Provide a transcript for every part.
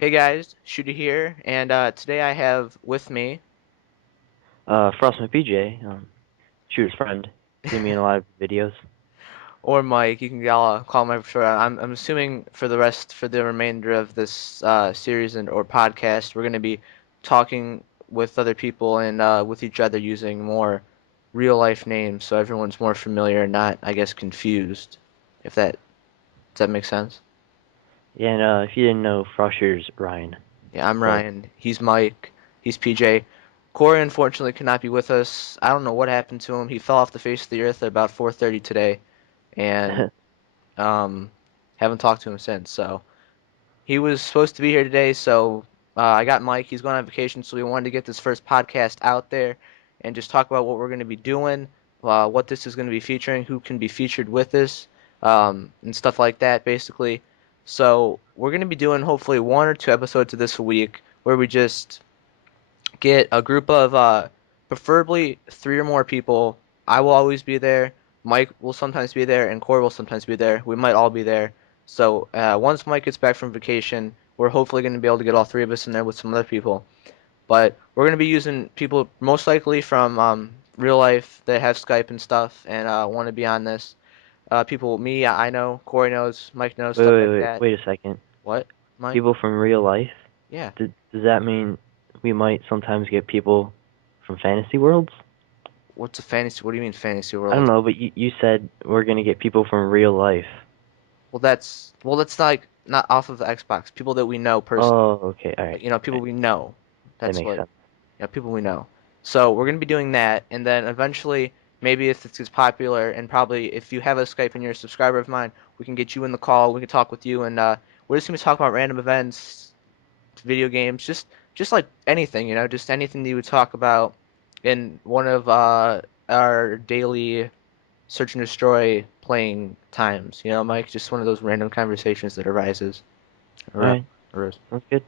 Hey guys, Sh00TeR here, and today I have with me, Frostman PJ, Shooter's friend. Seen me in a lot of videos. or Mike, you can call Mike for short. I'm assuming for the remainder of this series or podcast, we're going to be talking with other people and with each other using more real life names, so everyone's more familiar and not, I guess, confused. If that Does that make sense? Yeah, and if you didn't know, Frost Shooter's Ryan. Yeah, I'm So, Ryan. He's Mike. He's PJ. Corey unfortunately could not be with us. I don't know what happened to him. He fell off the face of the earth at about 4:30 today, and um, haven't talked to him since. So he was supposed to be here today. So I got Mike. He's going on vacation, so we wanted to get this first podcast out there and just talk about what we're going to be doing, what this is going to be featuring, who can be featured with this, and stuff like that, basically. So we're going to be doing hopefully one or two episodes of this a week where we just get a group of preferably three or more people. I will always be there. Mike will sometimes be there, and Corey will sometimes be there. We might all be there. So once Mike gets back from vacation, we're hopefully going to be able to get all three of us in there with some other people. But we're going to be using people most likely from real life that have Skype and stuff and want to be on this. People, me, I know, Corey knows, Mike knows, wait, stuff wait, like wait, that. wait a second. What, Mike? People from real life? Yeah. Does that mean we might sometimes get people from fantasy worlds? What's a fantasy? What do you mean fantasy I don't world? know, but you said we're gonna get people from real life. Well, that's not off of the Xbox. People that we know personally. Oh, okay, alright, People alright. we know. That That's makes what. sense. People we know. So we're gonna be doing that, and then eventually, maybe if this gets popular, and probably if you have a Skype and you're a subscriber of mine, we can get you in the call. We can talk with you, and we're just gonna talk about random events, video games, just like anything, just anything that you would talk about in one of our daily search and destroy playing times. Mike, just one of those random conversations that arises. Ar- Alright, arose. sounds good.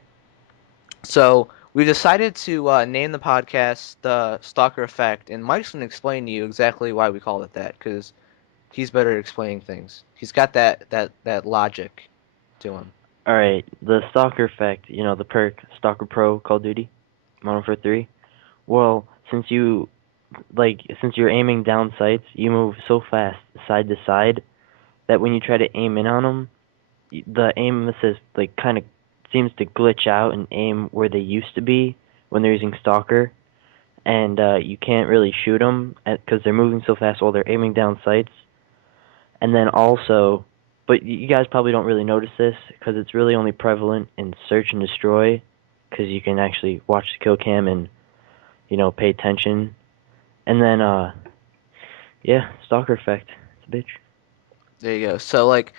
So we decided to name the podcast the Stalker Effect, and Mike's gonna explain to you exactly why we called it that, because he's better at explaining things. He's got that logic to him. Alright, the Stalker effect, the perk, Stalker Pro, Call of Duty, Modern Warfare 3. Well, since you're aiming down sights, you move so fast side to side that when you try to aim in on them, the aim assist kind of seems to glitch out and aim where they used to be when they're using Stalker, and you can't really shoot them because they're moving so fast while they're aiming down sights. And then also, but you guys probably don't really notice this because it's really only prevalent in Search and Destroy because you can actually watch the kill cam and pay attention. And then yeah, Stalker effect. It's a bitch. There you go. So like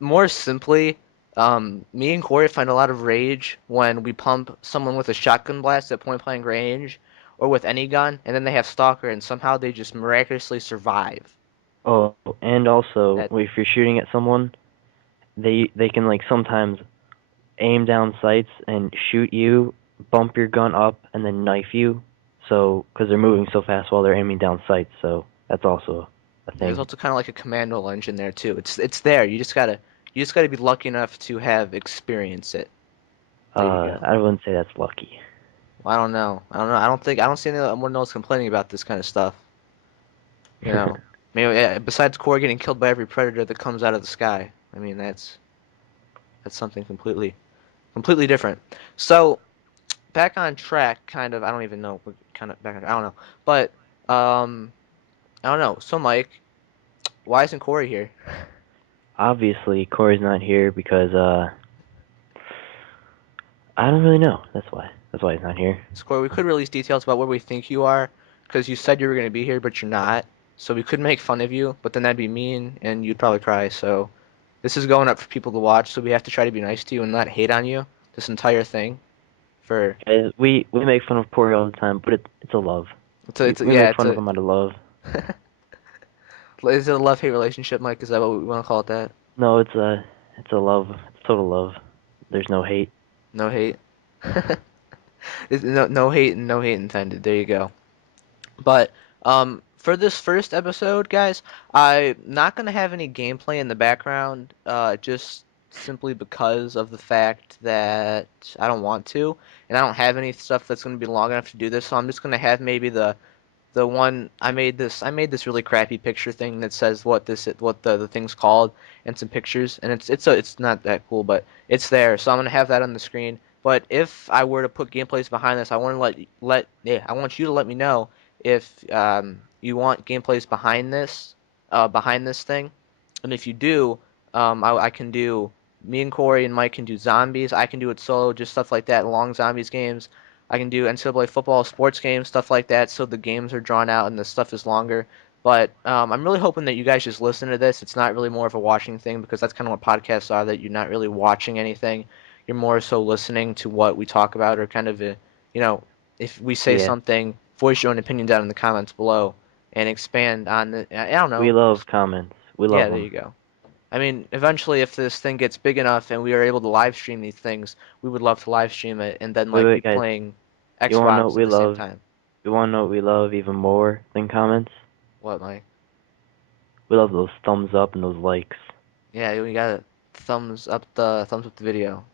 more simply, me and Corey find a lot of rage when we pump someone with a shotgun blast at point blank range, or with any gun, and then they have Stalker, and somehow they just miraculously survive. Oh, and also That if you're shooting at someone, they can sometimes aim down sights and shoot you, bump your gun up, and then knife you. So, because they're moving so fast while they're aiming down sights, so that's also a There's thing. also kind of like a commando engine there too. It's there. You just gotta be lucky enough to have experienced it. There you go. I wouldn't say that's lucky. Well, I don't know. I don't see anyone else complaining about this kind of stuff. You know. Maybe besides Corey getting killed by every predator that comes out of the sky. I mean that's something completely different. So back on track, kind of. I don't even know. We're kind of back on. I don't know. But um, I don't know. So Mike, why isn't Corey here? Obviously, Corey's not here because I don't really know. That's why. That's why he's not here. Score, we could release details about where we think you are, because you said you were going to be here, but you're not. So we could make fun of you, but then that'd be mean, and you'd probably cry. So this is going up for people to watch, so we have to try to be nice to you and not hate on you this entire thing. For Guys, we make fun of Corey all the time, but it's a love. We yeah, make it's fun of a him out of love. is it a love hate relationship, Mike? Is that what we want to call it? That No, it's a love. It's total love. There's no hate. no hate, no hate and no hate intended. There you go. But for this first episode, guys, I'm not gonna have any gameplay in the background. Just simply because of the fact that I don't want to, and I don't have any stuff that's going to be long enough to do this. So I'm just going to have maybe the one I made this really crappy picture thing that says what the thing's called and some pictures, and it's not that cool, but it's there. So I'm gonna have that on the screen. But if I were to put gameplays behind this, I want to I want you to let me know if you want gameplays behind this thing, and if you do, I can do me and Corey and Mike can do zombies. I can do it solo, just stuff like that, long zombies games. I can do NCAA football, sports games, stuff like that, so the games are drawn out and the stuff is longer. But I'm really hoping that you guys just listen to this. It's not really more of a watching thing because that's kind of what podcasts are, that you're not really watching anything. You're more so listening to what we talk about or kind of, you know, if we say Yeah, something, voice your own opinion down in the comments below and expand on it. I don't we know. love comments. We Yeah, love there you them. go. I mean, eventually, if this thing gets big enough and we are able to live stream these things, we would love to live stream it and then Wait, like be wait, guys. playing You wanna know what Xbox at we the same love? time. You wanna know what we love even more than comments? What, Mike? We love those thumbs up and those likes. Yeah, we got thumbs up the video.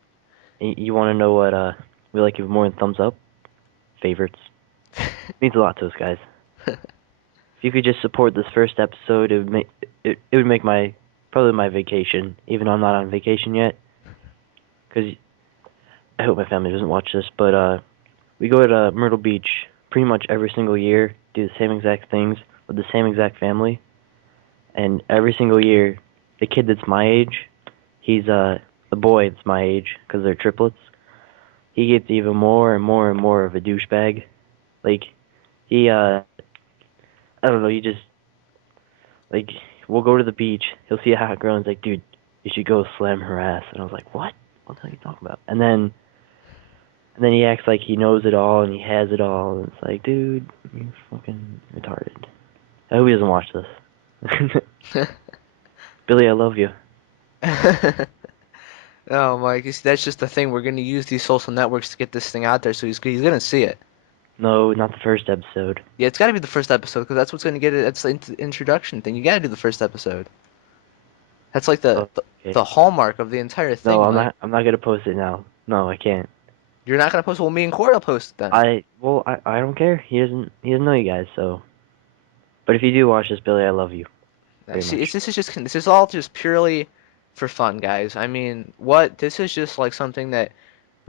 You wanna know what we like even more than thumbs up? Favorites. Means a lot to us, guys. If you could just support this first episode, it would make my probably my vacation, even though I'm not on vacation yet. Cause I hope my family doesn't watch this, but we go to Myrtle Beach pretty much every single year, do the same exact things with the same exact family, and every single year, the kid that's my age, he's the boy that's my age, cause they're triplets. He gets even more and more and more of a douchebag. Like he I don't know, he just like we'll go to the beach. He'll see a hot girl and he's like, dude, you should go slam her ass. And I was like, what? What the hell are you talking about? And then he acts like he knows it all and he has it all. And it's like, dude, you're fucking retarded. I hope he doesn't watch this. Billy, I love you. Oh, Mike, you see, that's just the thing. We're gonna use these social networks to get this thing out there, so he's gonna see it. No, not the first episode. Yeah, it's gotta be the first episode because that's what's gonna get it. That's the introduction thing. You gotta do the first episode. That's like Oh, okay. the hallmark of the entire No, thing, Mike. I'm not gonna post it now. No, I can't. You're not gonna post. Well, me and Corey will post it then. I don't care. He doesn't know you guys, so. But if you do watch this, Billy, I love you very See, much. this is all just purely for fun, guys. I mean, what this is just like something that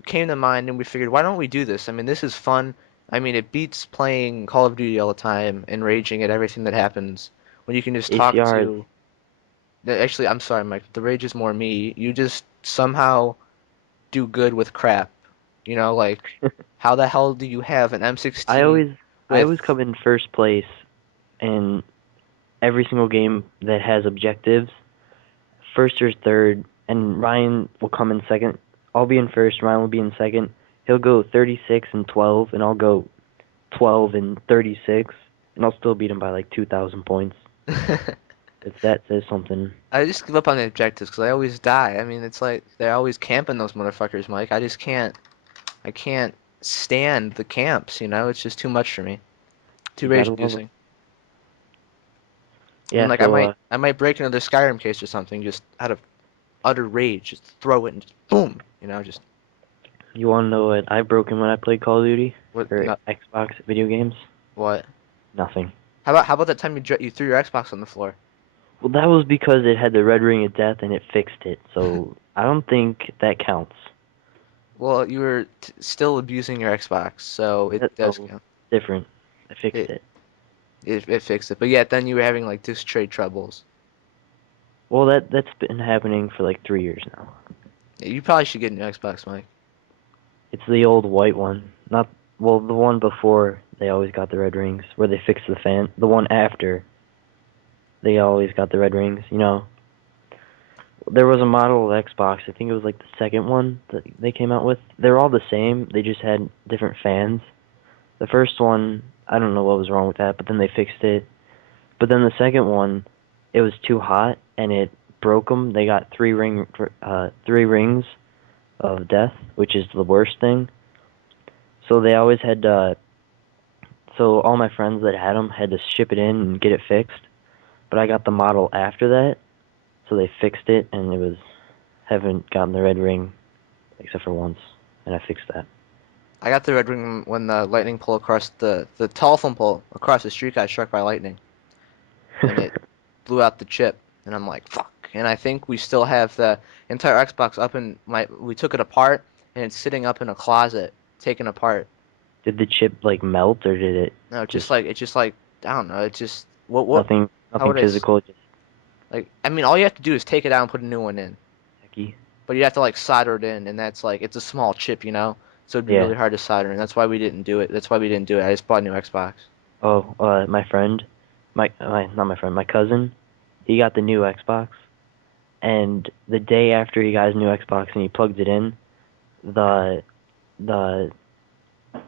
came to mind, and we figured, why don't we do this? I mean, this is fun. I mean, it beats playing Call of Duty all the time and raging at everything that happens when you can just talk ACRs. to. Actually, I'm sorry, Mike. The rage is more me. You just somehow do good with crap. You know, like how the hell do you have an I M16 always I with? always come in first place in every single game that has objectives, first or third, and Ryan will come in second. I'll be in first, Ryan will be in second. He'll go 36 and 12, and I'll go 12 and 36, and I'll still beat him by like 2,000 points. If that says something. I just give up on the objectives because I always die. I mean, it's like they're always camping those motherfuckers, Mike. I just can't. I can't stand the camps. You know, it's just too much for me. Too You rage gotta love them. inducing. I mean, Yeah, like so I might break another Skyrim case or something just out of utter rage. Just throw it and just boom. You know, just you wanna know what I broke in when I played Call of Duty what? or No, Xbox video games? what? Nothing. How about that time you threw your Xbox on the floor? Well, that was because it had the red ring of death and it fixed it. So I don't think that counts. Well, you were still abusing your Xbox, so it does No, count. different. I fixed It, it. it fixed it, but yet then you were having like disc tray troubles. Well, that's been happening for like 3 years now. Yeah, you probably should get a new Xbox, Mike. It's the old white one, not well the one before they always got the red rings, where they fixed the fan. The one after they always got the red rings. You know, there was a model of Xbox. I think it was like the second one that they came out with. They're all the same. They just had different fans. The first one, I don't know what was wrong with that, but then they fixed it. But then the second one, it was too hot and it broke them. They got three rings of death, which is the worst thing. So they always had to. So all my friends that had them had to ship it in and get it fixed. But I got the model after that, so they fixed it, and it was Haven't gotten the red ring except for once, and I fixed that. I got the red ring when the lightning pole across the telephone pole across the street got struck by lightning, and it blew out the chip, and I'm like, fuck. And I think we still have the entire Xbox up in my. We took it apart, and it's sitting up in a closet, taken apart. Did the chip like melt or did it No, just it's just like I don't know. It's just what nothing how nothing would physical, just like I mean all you have to do is take it out and put a new one in, techie? but you have to like solder it in, and that's like it's a small chip, you know, so it'd be Yeah. really hard to solder, and that's why we didn't do it. That's why we didn't do it. I just bought a new Xbox. Oh, my friend, my not my friend, my cousin, he got the new Xbox, and the day after he got his new Xbox and he plugged it in, the the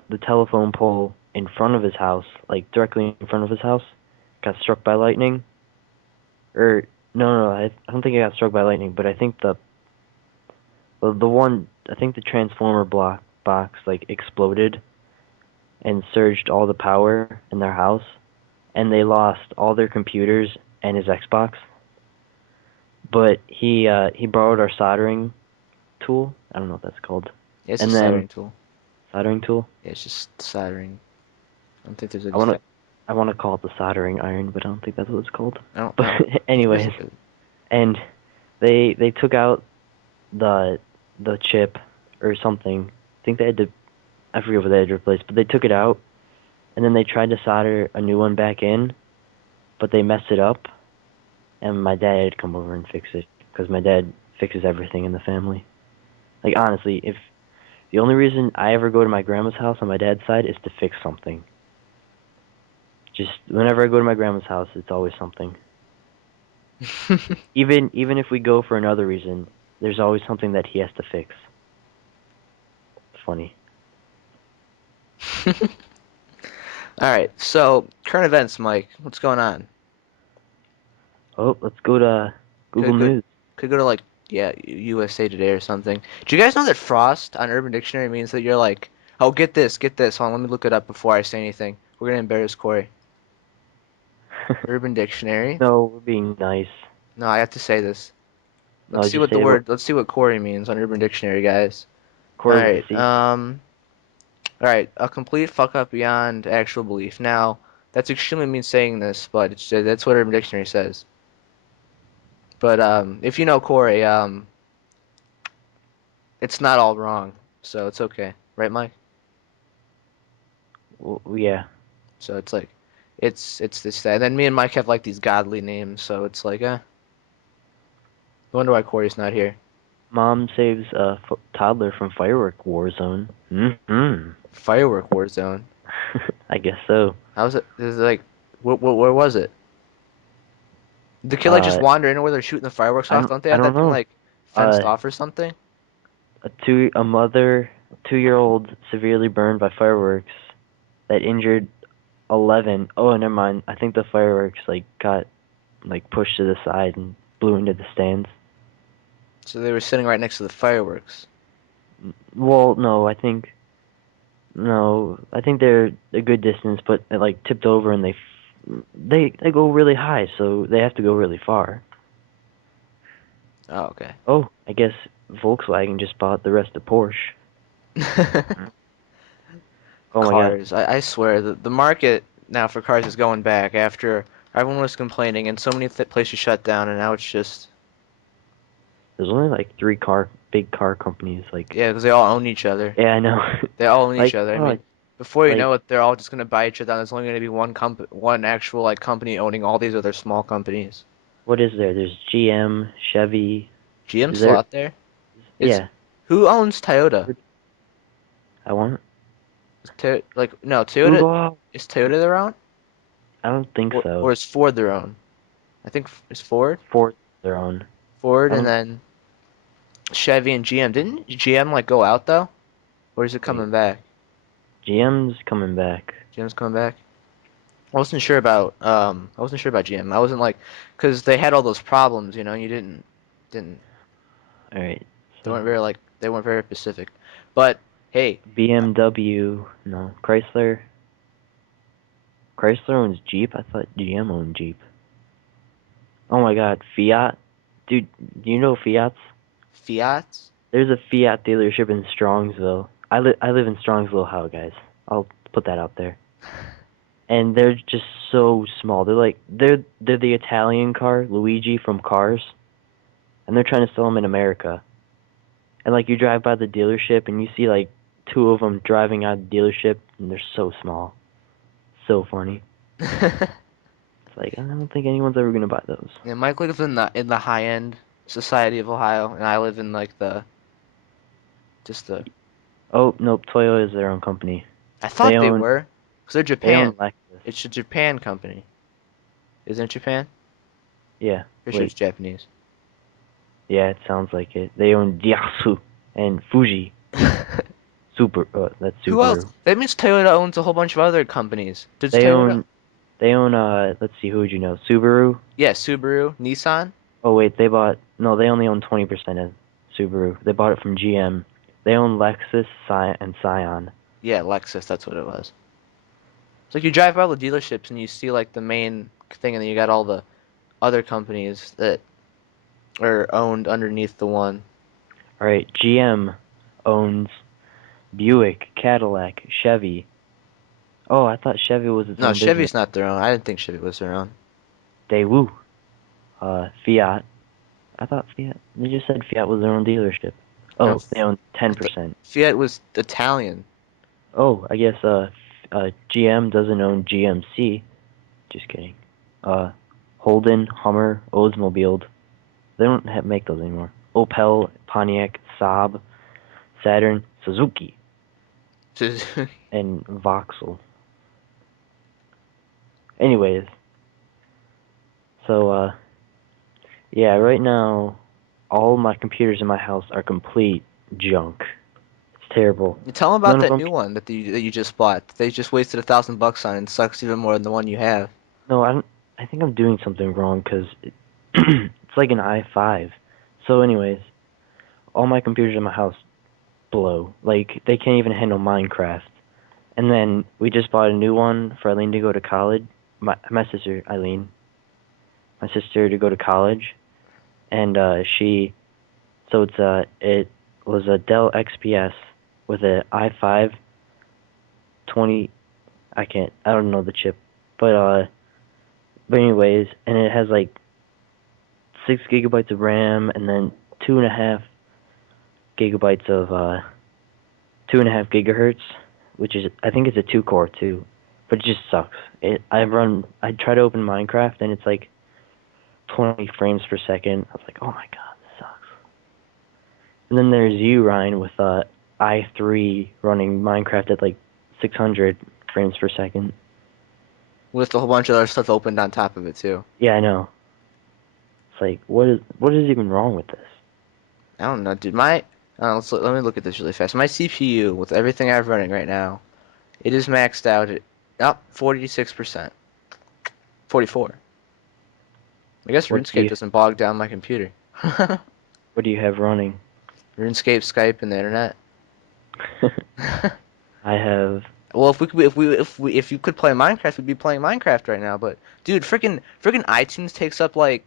the telephone pole in front of his house, like directly in front of his house, got struck by lightning. Or no, I don't think it got struck by lightning, but I think the one, I think the transformer block box like exploded and surged all the power in their house, and they lost all their computers and his Xbox. But he borrowed our soldering tool. I don't know what that's called. Yeah, it's a And then soldering tool. soldering tool. Yeah, it's just soldering. I don't think there's I a. wanna I wanna call it the soldering iron, but I don't think that's what it's called. I But don't. There's anyways, a, and they took out the the chip or something. I think they had to. I forget what they had to replace, but they took it out, and then they tried to solder a new one back in, but they messed it up, and my dad had to come over and fix it because my dad fixes everything in the family. Like honestly, if the only reason I ever go to my grandma's house on my dad's side is to fix something. Just whenever I go to my grandma's house, it's always something. Even if we go for another reason, there's always something that he has to fix. It's funny. All right, so current events, Mike. What's going on? Oh, let's go to Google Could News. could go to like yeah USA Today or something. Do you guys know that frost on Urban Dictionary means that you're like, oh get this. Hold on, let me look it up before I say anything. We're gonna embarrass Corey. Urban Dictionary. No, we're being nice. No, I have to say this. No, just say Let's see what Corey means on Urban Dictionary, guys. All Corey with a right. C. All right. A complete fuck up beyond actual belief. Now, that's extremely mean saying this, but that's what Urban Dictionary says. But if you know Corey, it's not all wrong, so it's okay, right, Mike? Yeah. So it's like, it's this that. And then me and Mike have like these godly names, so it's like, I wonder why Corey's not here. Mom saves a toddler from firework war zone. Mm-hmm. Firework war zone. I guess so. How's it? Is it like, where was it? Did the kid like just Uh, wander in where they're shooting the fireworks off? Don't they I have don't that thing know. like fenced Uh, off or something? a mother, 2-year-old severely burned by fireworks that injured 11. Oh, never mind. I think the fireworks like got like pushed to the side and blew into the stands. So they were sitting right next to the fireworks. Well, no, I think they're a good distance, but it like tipped over and they go really high, so they have to go really far. Oh, okay. Oh, I guess Volkswagen just bought the rest of Porsche. Oh my God. Cars. I swear the market now for cars is going back after everyone was complaining and so many places shut down and now it's just There's only like big car companies. Like, yeah because they all own each other. yeah, I know. They all own each Like, other. I oh, mean, before you like, know it, they're all just gonna buy each other. There's only gonna be one actual like company owning all these other small companies. what is there? There's GM, Chevy. GM's Is still there? out there. Is Yeah. who owns Toyota? I want Like no Toyota Google. is Toyota their own I don't think or so. is Ford their own? I think it's Ford. Ford their own. Ford I and don't. then Chevy and GM. Didn't GM like go out though? Or is it Wait. coming back? GM's coming back. GM's coming back. I wasn't sure about GM. I wasn't like because they had all those problems, you know. And you didn't All right. they So weren't very like they weren't very specific. But hey, BMW. No. Chrysler. Chrysler owns Jeep. I thought GM owned Jeep. Oh my God. Fiat. Dude, do you know Fiats? Fiat? There's a Fiat dealership in Strongsville. I live in Strongsville, Ohio, guys. I'll put that out there. And they're just so small. They're the Italian car, Luigi from Cars, and they're trying to sell them in America. And like you drive by the dealership and you see like two of them driving out of the dealership, and they're so small, so funny. It's like I don't think anyone's ever gonna buy those. Yeah, Mike lives in the high end society of Ohio, and I live in like the just the. Oh nope, Toyota is their own company. I They thought they own were, because they're they own Japan. Lexus. It's a Japan company, isn't it Japan? Yeah, Pretty sure it's wait, Japanese. yeah, it sounds like it. They own Daihatsu and Fuji. That's Who else? Subaru. That means Toyota owns a whole bunch of other companies. Does They Toyota? own they own let's see, who would you know? Subaru. Yeah, Subaru, Nissan. Oh wait, they bought no, they only own 20% of Subaru. They bought it from GM. They own Lexus, and Scion. Yeah, Lexus. That's what it was. It's like you drive by all the dealerships and you see like the main thing, and then you got all the other companies that are owned underneath the one. All right, GM owns Buick, Cadillac, Chevy. Oh, I thought Chevy was its No, own business. Chevy's not their own. I didn't think Chevy was their own. Daewoo, Fiat. I thought Fiat. They just said Fiat was their own dealership. No, Oh, they own I thought 10%. Fiat was Italian. Oh, I guess GM doesn't own GMC. Just kidding. Uh, Holden, Hummer, Oldsmobile. They don't make those anymore. Opel, Pontiac, Saab, Saturn, Suzuki, and Vauxhall. Anyways, so yeah, right now all my computers in my house are complete junk. It's terrible. You tell them about None of that them. new one that you just bought. They just wasted $1,000 on, and sucks even more than the one you have. No, I don't. I think I'm doing something wrong because it's like an i5. So, anyways, all my computers in my house blow. Like they can't even handle Minecraft. And then we just bought a new one for Eileen to go to college. My sister Eileen, my sister to go to college, and it was a Dell XPS with a i5 20. I don't know the chip, but anyways, and it has like 6 gigabytes of RAM and then 2.5 gigabytes of 2.5 gigahertz, which is I think it's a 2 core too, but it just sucks. I try to open Minecraft and it's like 20 frames per second. I was like, oh my god, this sucks. And then there's you, Ryan, with i3 running Minecraft at like 600 frames per second. With a whole bunch of other stuff opened on top of it too. Yeah, I know. It's like what is even wrong with this? I don't know, dude. Let me look at this really fast. My CPU, with everything I have running right now, it is maxed out at 46%, 44. I guess What do RuneScape you doesn't bog down my computer. what do you have running? RuneScape, Skype, and the internet. I have Well, if you could play Minecraft, we'd be playing Minecraft right now. But dude, freaking iTunes takes up I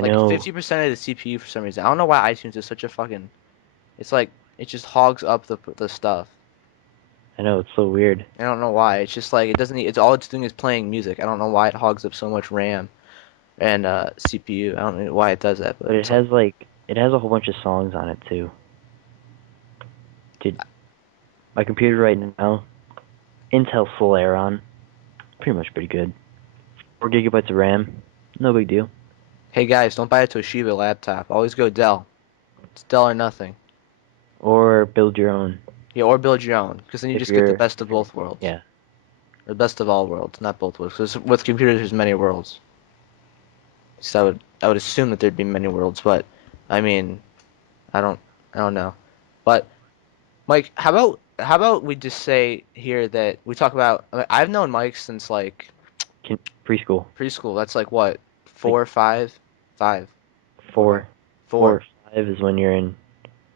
like know 50% of the CPU for some reason. I don't know why iTunes is such a fucking. It's like it just hogs up the stuff. I know it's so weird. I don't know why. It's just like it doesn't. It's all it's doing is playing music. I don't know why it hogs up so much RAM and CPU. I don't know why it does that, but But it's like it has a whole bunch of songs on it too. Dude, my computer right now, Intel Celeron, pretty much pretty good. 4 gigabytes of RAM, no big deal. hey guys, don't buy a Toshiba laptop. Always go Dell. It's Dell or nothing. Or build your own Yeah, or build your own, because then you if just get the you're best of both worlds. yeah. Or the best of all worlds, not both worlds. Because with computers, there's many worlds. So I would assume that there'd be many worlds, but I mean, I don't I don't know. But Mike, how about we just say here that we talk about I've known Mike since like Preschool. preschool. That's like what, Like 4, 5, 5, four, 4, 5 is when you're in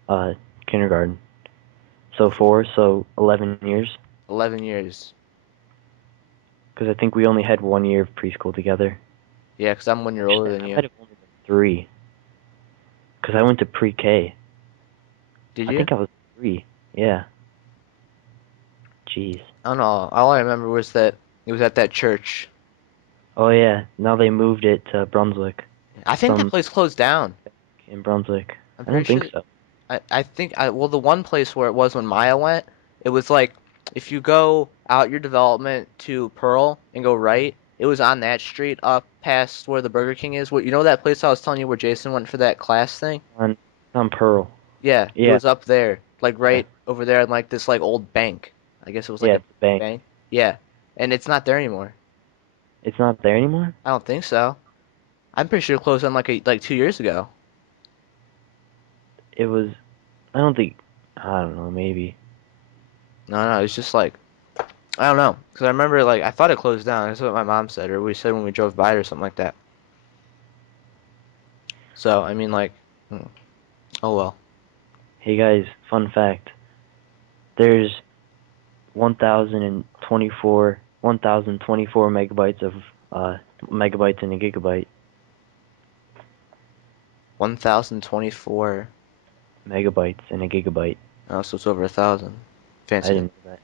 uh kindergarten. So 11 years. 11 years. Because I think we only had 1 year of preschool together. Yeah, because I'm 1 year older Actually, than I you. might have only been 3. because I went to pre-K. Did I you? think I was 3. Yeah. Jeez. I don't know. All I remember was that it was at that church. Oh yeah. Now they moved it to Brunswick. I think that Some place closed down. in Brunswick. I'm I pretty don't think sure. so. I think well the one place where it was when Maya went, it was like if you go out your development to Pearl and go right, it was on that street up past where the Burger King is. What you know that place I was telling you where Jason went for that class thing? On Pearl. Yeah, it Yeah. was up there, like Yeah. right over there in like this like old bank. I guess it was like Yeah. a It's a bank. bank. Yeah, and it's not there anymore. It's not there anymore. I don't think so. I'm pretty sure it closed down like 2 years ago. It was. I don't think. I don't know. Maybe. No, no, it's just like I don't know, because I remember like I thought it closed down. That's what my mom said, or we said when we drove by it or something like that. So I mean, like, oh well. Hey guys, fun fact. There's 1024 megabytes of megabytes in a gigabyte. 1,024. Megabytes in a gigabyte. Oh, so it's over 1,000. I Fancy. didn't know that.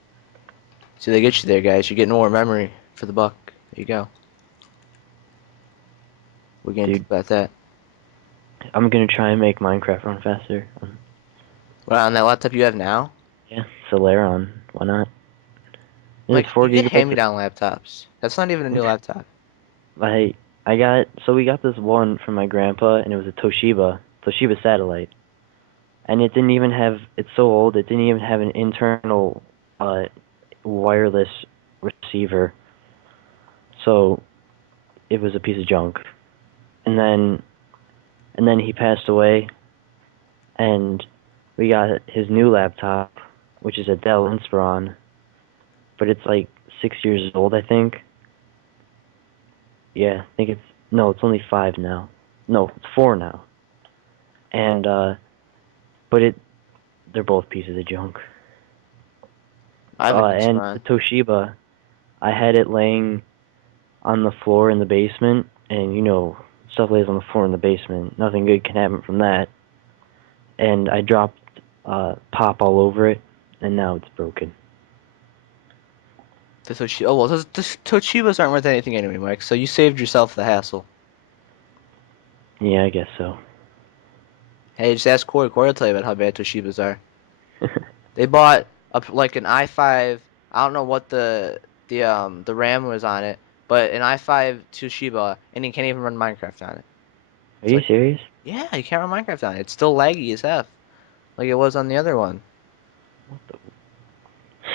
See, they get you there, guys. You're getting more memory for the buck. There you go. We're gonna do Dude, about that. I'm gonna try and make Minecraft run faster. Well, on that laptop you have now, Yeah, Celeron. Why not? There's like 4 you get gigabytes of hand-me-down laptops. That's not even a new yeah. laptop. I got so we got this one from my grandpa and it was a Toshiba satellite. And it didn't even have it's so old it didn't even have an internal uh wireless receiver. So it was a piece of junk. And then he passed away and we got his new laptop, which is a Dell Inspiron, but it's like 6 years old, I think. Yeah, I think it's only 5 now. No, it's 4 now. And but they're both pieces of junk. I have an And the Inspiron. Toshiba, I had it laying on the floor in the basement, and stuff lays on the floor in the basement. Nothing good can happen from that. And I dropped pop all over it, and now it's broken. The Toshiba. Oh well, the Toshibas aren't worth anything anyway, Mike. So you saved yourself the hassle. Yeah, I guess so. Hey, just ask Corey. Corey will tell you about how bad Toshibas are. They bought up like an i5. I don't know what the RAM was on it, but an i5 Toshiba, and you can't even run Minecraft on it. Are It's you like, serious? yeah, you can't run Minecraft on it. It's still laggy as F, like it was on the other one. What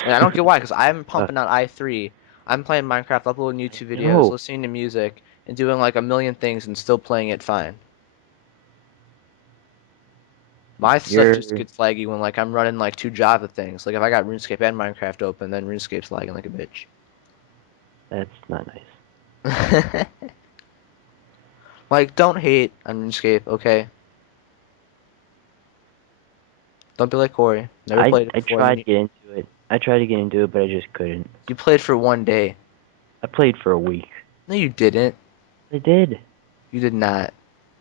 And I don't get why, because I'm the? pumping out i3. I'm playing Minecraft, uploading I YouTube videos, know. listening to music, and doing like a million things, and still playing it fine. My stuff just You're gets laggy when like I'm running like two Java things. Like if I got RuneScape and Minecraft open, then RuneScape's lagging like a bitch. That's not nice. Like, don't hate on RuneScape, okay? Don't be like Corey. Never I played it I before, and then tried to get into it. I tried to get into it, but I just couldn't. you played for one day. I played for a week. No, you didn't. I did. You did not.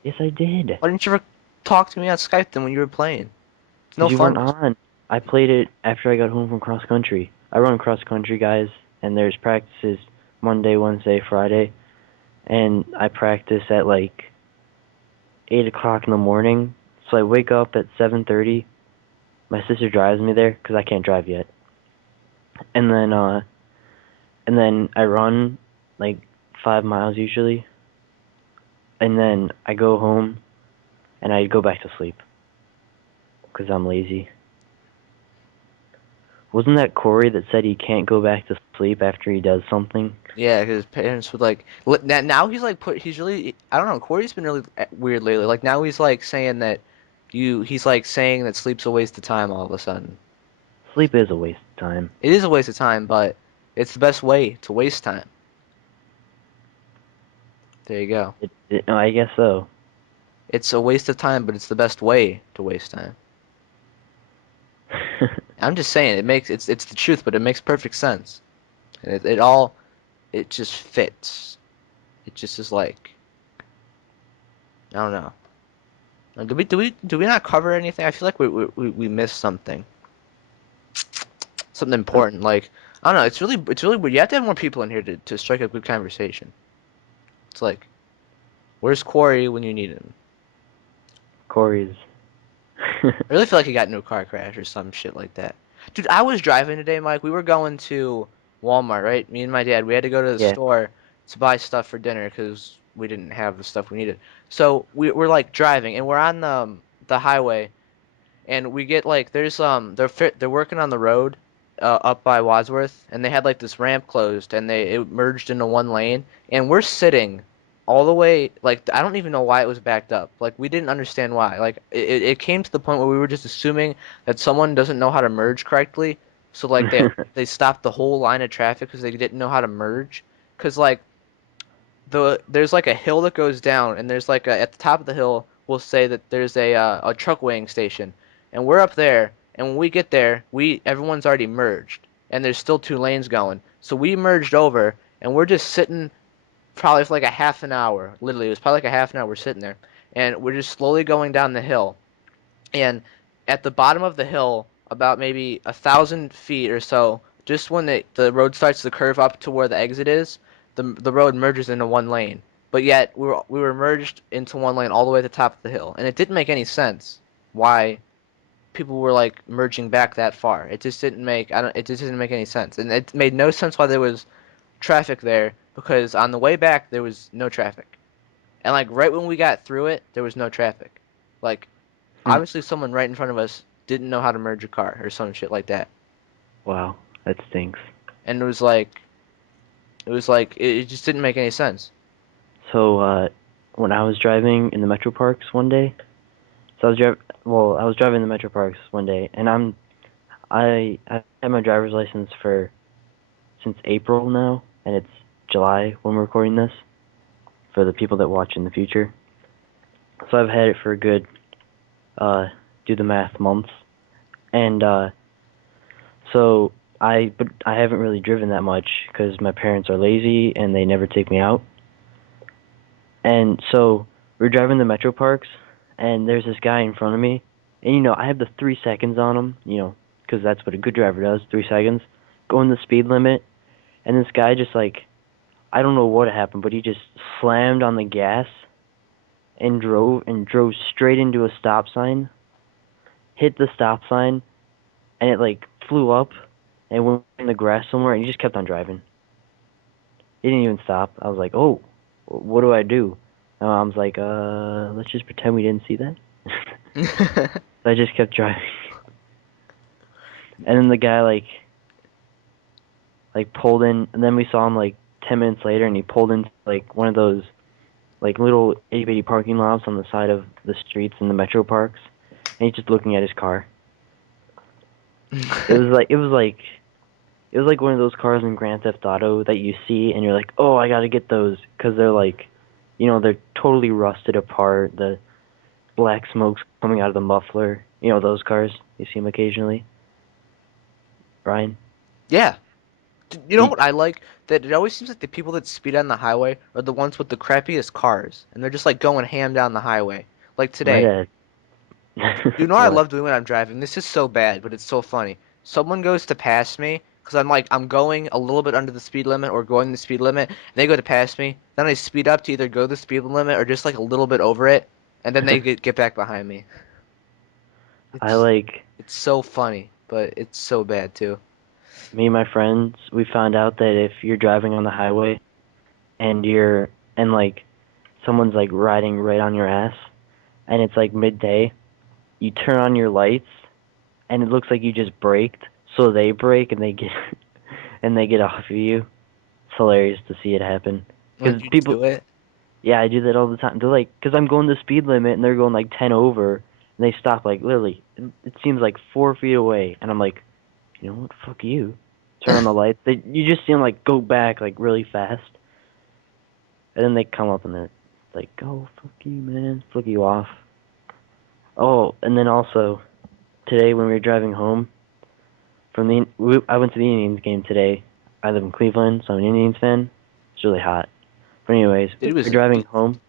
Yes, I did. Why didn't you ever talk to me on Skype then when you were playing? It's no Because you fun. weren't Just on. I played it after I got home from cross country. I run cross country, guys, and there's practices Monday, Wednesday, Friday, and I practice at like 8 o'clock in the morning. So I wake up at 7:30. My sister drives me there because I can't drive yet, and then I run like 5 miles usually, and then I go home and I go back to sleep because I'm lazy. Wasn't that Corey that said he can't go back to sleep after he does something? yeah, because his parents would like. Now he's like he's really. I don't know. Corey's been really weird lately. Like now he's like saying that He's like saying that sleep's a waste of time all of a sudden. Sleep is a waste of time. It is a waste of time, but it's the best way to waste time. There you go. I guess so. It's a waste of time, but it's the best way to waste time. I'm just saying it's the truth, but it makes perfect sense. And it just fits. It just is like I don't know. Do we not cover anything? I feel like we missed something important. Like I don't know. It's really weird. You have to have more people in here to strike a good conversation. It's like, where's Corey when you need him? Corey's. I really feel like he got into a car crash or some shit like that. Dude, I was driving today, Mike. We were going to Walmart, right? Me and my dad. We had to go to the Yeah. store to buy stuff for dinner because we didn't have the stuff we needed. So we're like driving, and we're on the highway, and we get like they're working on the road up by Wadsworth, and they had like this ramp closed, and it merged into one lane, and we're sitting all the way like I don't even know why it was backed up. Like we didn't understand why. Like it came to the point where we were just assuming that someone doesn't know how to merge correctly, so like they stopped the whole line of traffic because they didn't know how to merge. Because like there's like a hill that goes down, and there's like at the top of the hill, we'll say that there's a truck weighing station, and we're up there. And when we get there, we everyone's already merged, and there's still two lanes going. So we merged over, and we're just sitting probably for like a half an hour. Literally, it was probably like a half an hour we're sitting there, and we're just slowly going down the hill. And at the bottom of the hill, about maybe 1,000 feet or so, just when the road starts to curve up to where the exit is, the road merges into one lane. But yet we were merged into one lane all the way to the top of the hill, and it didn't make any sense why people were like merging back that far. It just didn't make I don't it just didn't make any sense, and it made no sense why there was traffic there because on the way back there was no traffic, and like right when we got through it, there was no traffic. Like obviously someone right in front of us didn't know how to merge a car or some shit like that. Wow, that stinks. And it just didn't make any sense. So, when I was driving in the Metro Parks one day, I was driving in the Metro Parks one day, and I had my driver's license for since April now, and it's July when we're recording this for the people that watch in the future. So I've had it for a good, uh, do the math, months, and but I haven't really driven that much because my parents are lazy and they never take me out. And so we're driving the Metro Parks, and there's this guy in front of me, and I have the 3 seconds on him, because that's what a good driver does, 3 seconds, going the speed limit, and this guy just like, I don't know what happened, but he just slammed on the gas and drove straight into a stop sign, hit the stop sign, and it like flew up and went in the grass somewhere, and he just kept on driving. He didn't even stop. I was like, oh, what do I do? My mom's like, let's just pretend we didn't see that. So I just kept driving. And then the guy like pulled in, and then we saw him like 10 minutes later, and he pulled into like one of those like little itty bitty parking lots on the side of the streets in the metro parks, and he's just looking at his car. It was like one of those cars in Grand Theft Auto that you see and you're like, oh, I gotta get those because they're like, they're totally rusted apart. The black smoke's coming out of the muffler. Those cars. You see them occasionally, Ryan. Yeah. You know You, what I like? That it always seems like the people that speed on the highway are the ones with the crappiest cars, and they're just like going ham down the highway. Like my today. dad. You know what I What? love doing when I'm driving? This is so bad, but it's so funny. Someone goes to pass me because I'm going a little bit under the speed limit or going the speed limit. And they go to pass me. Then I speed up to either go the speed limit or just like a little bit over it, and then they get back behind me. I It's like it's so funny, but it's so bad too. Me and my friends. We found out that if you're driving on the highway and like someone's like riding right on your ass, and it's like midday, you turn on your lights, and it looks like you just braked. So they brake and they get and they get off of you. It's hilarious to see it happen. Like Because you people, do it. yeah, I do that all the time. They're like, because I'm going the speed limit and they're going like 10 over, and they stop like literally. It seems like 4 feet away, and I'm like, you know what? Fuck you. Turn on the lights. You just see them like go back like really fast, and then they come up and they're like, "Oh, fuck you, man, flick you off." Oh, and then also today when we were driving home I went to the Indians game today. I live in Cleveland, so I'm an Indians fan. It's really hot. But anyways, It was we're driving home.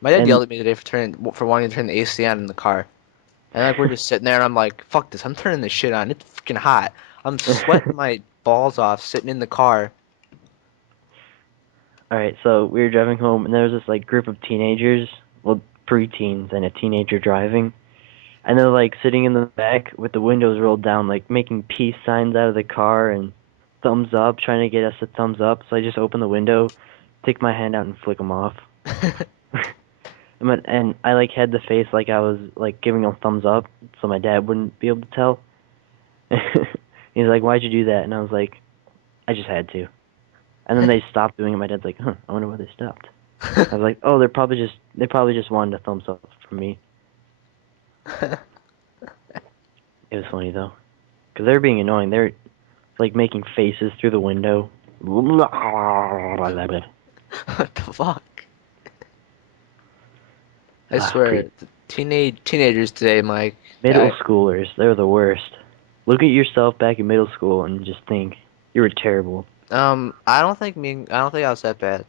My dad And yelled at me today for wanting to turn the AC on in the car. And like we're just sitting there and I'm like, fuck this, I'm turning this shit on. It's freaking hot. I'm sweating my balls off sitting in the car. all right, so we were driving home, and there was this like group of teenagers, well, preteens, and a teenager driving, and they're like sitting in the back with the windows rolled down, like making peace signs out of the car and thumbs up, trying to get us a thumbs up. So I just open the window, take my hand out, and flick them off. And I like had the face like I was like giving them thumbs up, so my dad wouldn't be able to tell. He's like, "Why'd you do that?" And I was like, "I just had to." And then they stopped doing it. My dad's like, "Huh, I wonder why they stopped." I was like, "Oh, they probably just wanted a thumbs up from me." It was funny though, because they were being annoying. They're like making faces through the window. What the fuck? I Crazy. swear, the teenagers today, Mike. Middle I schoolers, they're the worst. Look at yourself back in middle school and just think you were terrible. I don't think I was that bad.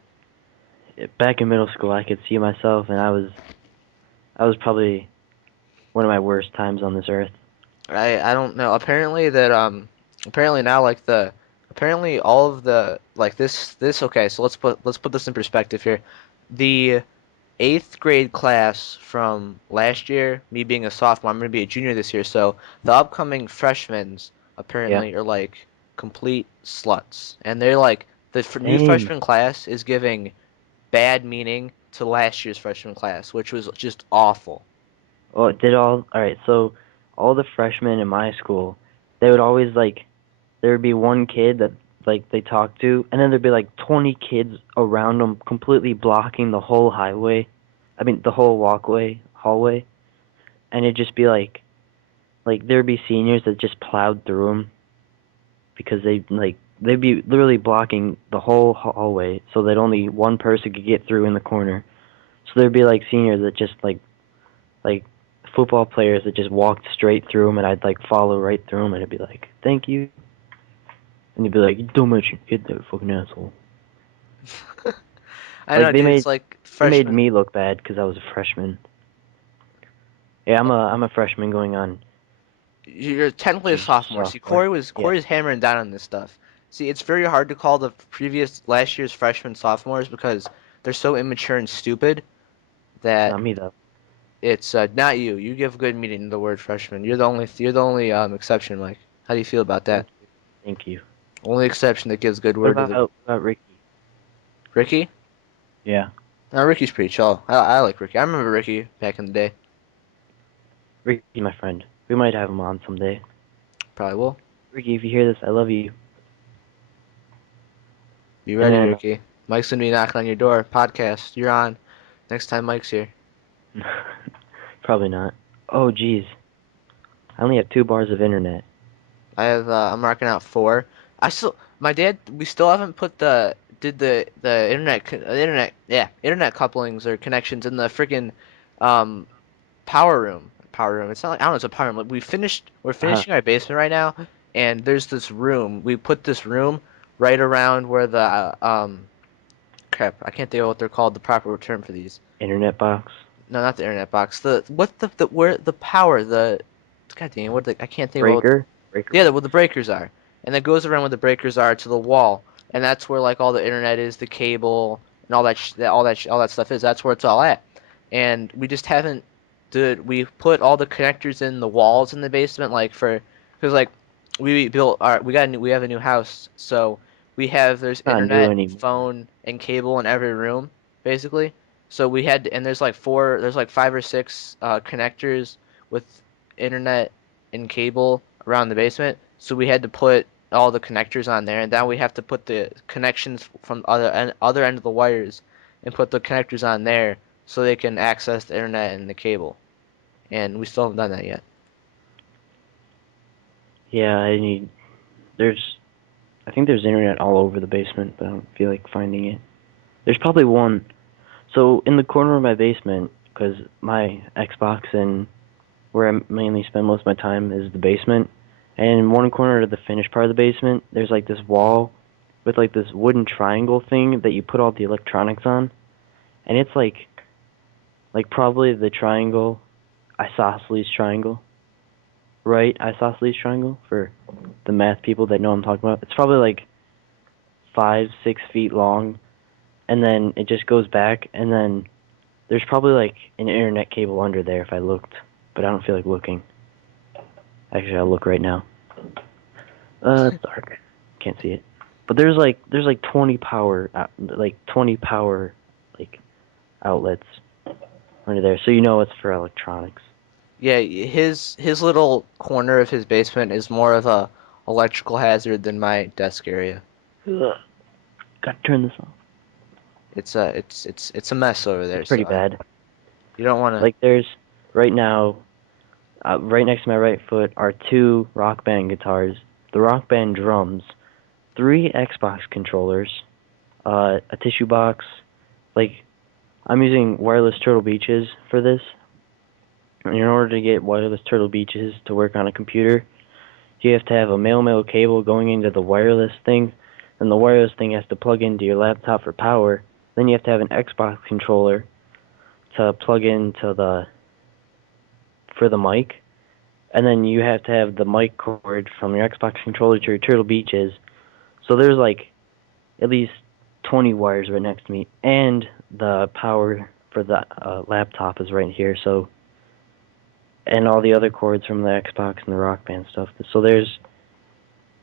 Back in middle school, I could see myself, and I was probably one of my worst times on this earth. I don't know. Apparently now apparently all of the like this okay, so let's put this in perspective here. The eighth grade class from last year, me being a sophomore, I'm gonna be a junior this year, so the upcoming freshmen's Yeah. apparently are like complete sluts. And they're like new Same. freshman class is giving bad meaning to last year's freshman class, which was just awful. Oh, it did all right. So all the freshmen in my school, they would always like there would be one kid that like they talked to, and then there'd be like 20 kids around them, completely blocking the whole highway. I mean, the whole hallway, and it'd just be like there'd be seniors that just plowed through them because they'd be literally blocking the whole hallway so that only one person could get through in the corner. So there'd be like seniors that just like football players that just walked straight through them, and I'd like follow right through them, and I'd be like, "Thank you," and he'd be like, "Don't mention hit that fucking asshole." I Like know, dude, it's like they made freshmen. me look bad because I was a freshman. Yeah, I'm a freshman going on You're technically a sophomore. See, sophomore. Yeah, Corey's hammering down on this stuff. See, it's very hard to call the previous last year's freshmen sophomores because they're so immature and stupid that not me though. it's not you. You give good meaning to the word freshman. You're the only exception, Mike. How do you feel about that? Thank you, thank you. Only exception that gives good What word to the about Ricky? Ricky. Yeah, No, Ricky's pretty chill. I like Ricky. I remember Ricky back in the day. Ricky's my friend. We might have him on someday. Probably will. Ricky, if you hear this, I love you. Be And ready, then Ricky. Mike's gonna be knocking on your door. Podcast. You're on. Next time Mike's here. probably not. Oh, geez. I only have 2 bars of internet. I'm marking out 4. My dad, we still haven't put the internet couplings or connections in the freaking um power room. Power room. It's not like, I don't know, it's a power room. Like, we're Uh, finishing our basement right now, and there's this room. We put this room right around where the crap, I can't think of what they're called, the proper term for these. internet box. No, not the internet box. The where the power, the God dang it, I can't think of what. Breaker Yeah, box. where the breakers are, and that goes around where the breakers are to the wall, and that's where like all the internet is, the cable, and all that stuff is. That's where it's all at, and we just haven't. We put all the connectors in the walls in the basement, like because like we have a new house, so there's Not new internet, anymore. phone, and cable in every room, basically. So and there's like 5 or 6 connectors with internet and cable around the basement. So we had to put all the connectors on there, and now we have to put the connections from other end of the wires, and put the connectors on there so they can access the internet and the cable. And we still haven't done that yet. Yeah, there's, I think there's internet all over the basement, but I don't feel like finding it. There's probably one. So in the corner of my basement, because my Xbox and where I mainly spend most of my time is the basement, and in one corner of the finished part of the basement, there's like this wall with like this wooden triangle thing that you put all the electronics on, and it's like Like probably the triangle, isosceles triangle, right? Isosceles triangle for the math people that know what I'm talking about. It's probably like 5, 6 feet long, and then it just goes back, and then there's probably like an internet cable under there if I looked, but I don't feel like looking. Actually, I'll look right now. It's dark. Can't see it. But there's like 20 power like 20 power like outlets under there, so you know it's for electronics. Yeah, his little corner of his basement is more of a electrical hazard than my desk area. Ugh, gotta turn this off. It's a mess over there, It's pretty so bad. you don't want to. Like there's right now, right next to my right foot are two Rock Band guitars, the Rock Band drums, three Xbox controllers, a tissue box. Like I'm using wireless Turtle Beaches for this. And in order to get wireless Turtle Beaches to work on a computer, you have to have a male cable going into the wireless thing, and the wireless thing has to plug into your laptop for power. Then you have to have an Xbox controller to plug into the for the mic, and then you have to have the mic cord from your Xbox controller to your Turtle Beaches. So there's like at least 20 wires right next to me, and the power for the laptop is right here. So and all the other cords from the Xbox and the Rock Band stuff. So there's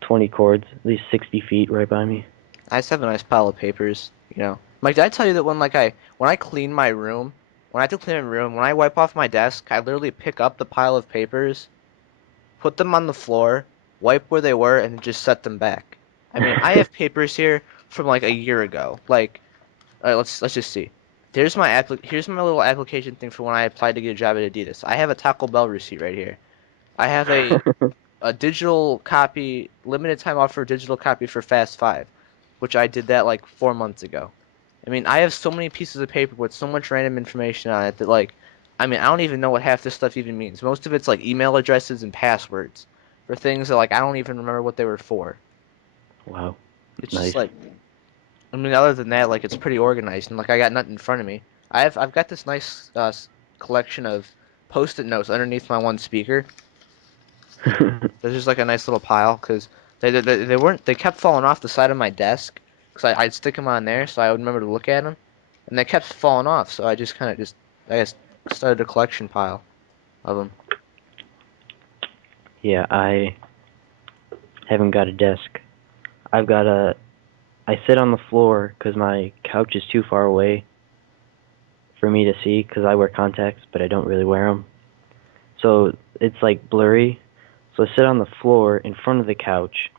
20 cords, at least 60 feet right by me. I just have a nice pile of papers, you know. Mike, did I tell you that when I clean my room, when I have to clean my room, when I wipe off my desk, I literally pick up the pile of papers, put them on the floor, wipe where they were, and just set them back. I mean, I have papers here from like a year ago. Like, let's just see. Here's my little application thing for when I applied to get a job at Adidas. I have a Taco Bell receipt right here. I have a digital copy, limited time offer digital copy for Fast Five, which I did that like 4 months ago. I mean, I have so many pieces of paper with so much random information on it that like, I mean, I don't even know what half this stuff even means. Most of it's like email addresses and passwords for things that like I don't even remember what they were for. Wow, It's just nice. like, I mean, other than that, like it's pretty organized and like I got nothing in front of me. I've got this nice collection of post-it notes underneath my one speaker. There's just like a nice little pile because they weren't they kept falling off the side of my desk because I'd stick them on there so I would remember to look at them, and they kept falling off. So I just kind of just I guess started a collection pile of them. Yeah, I haven't got a desk. I've got a. I sit on the floor because my couch is too far away for me to see because I wear contacts, but I don't really wear them. So it's like blurry. So I sit on the floor in front of the couch,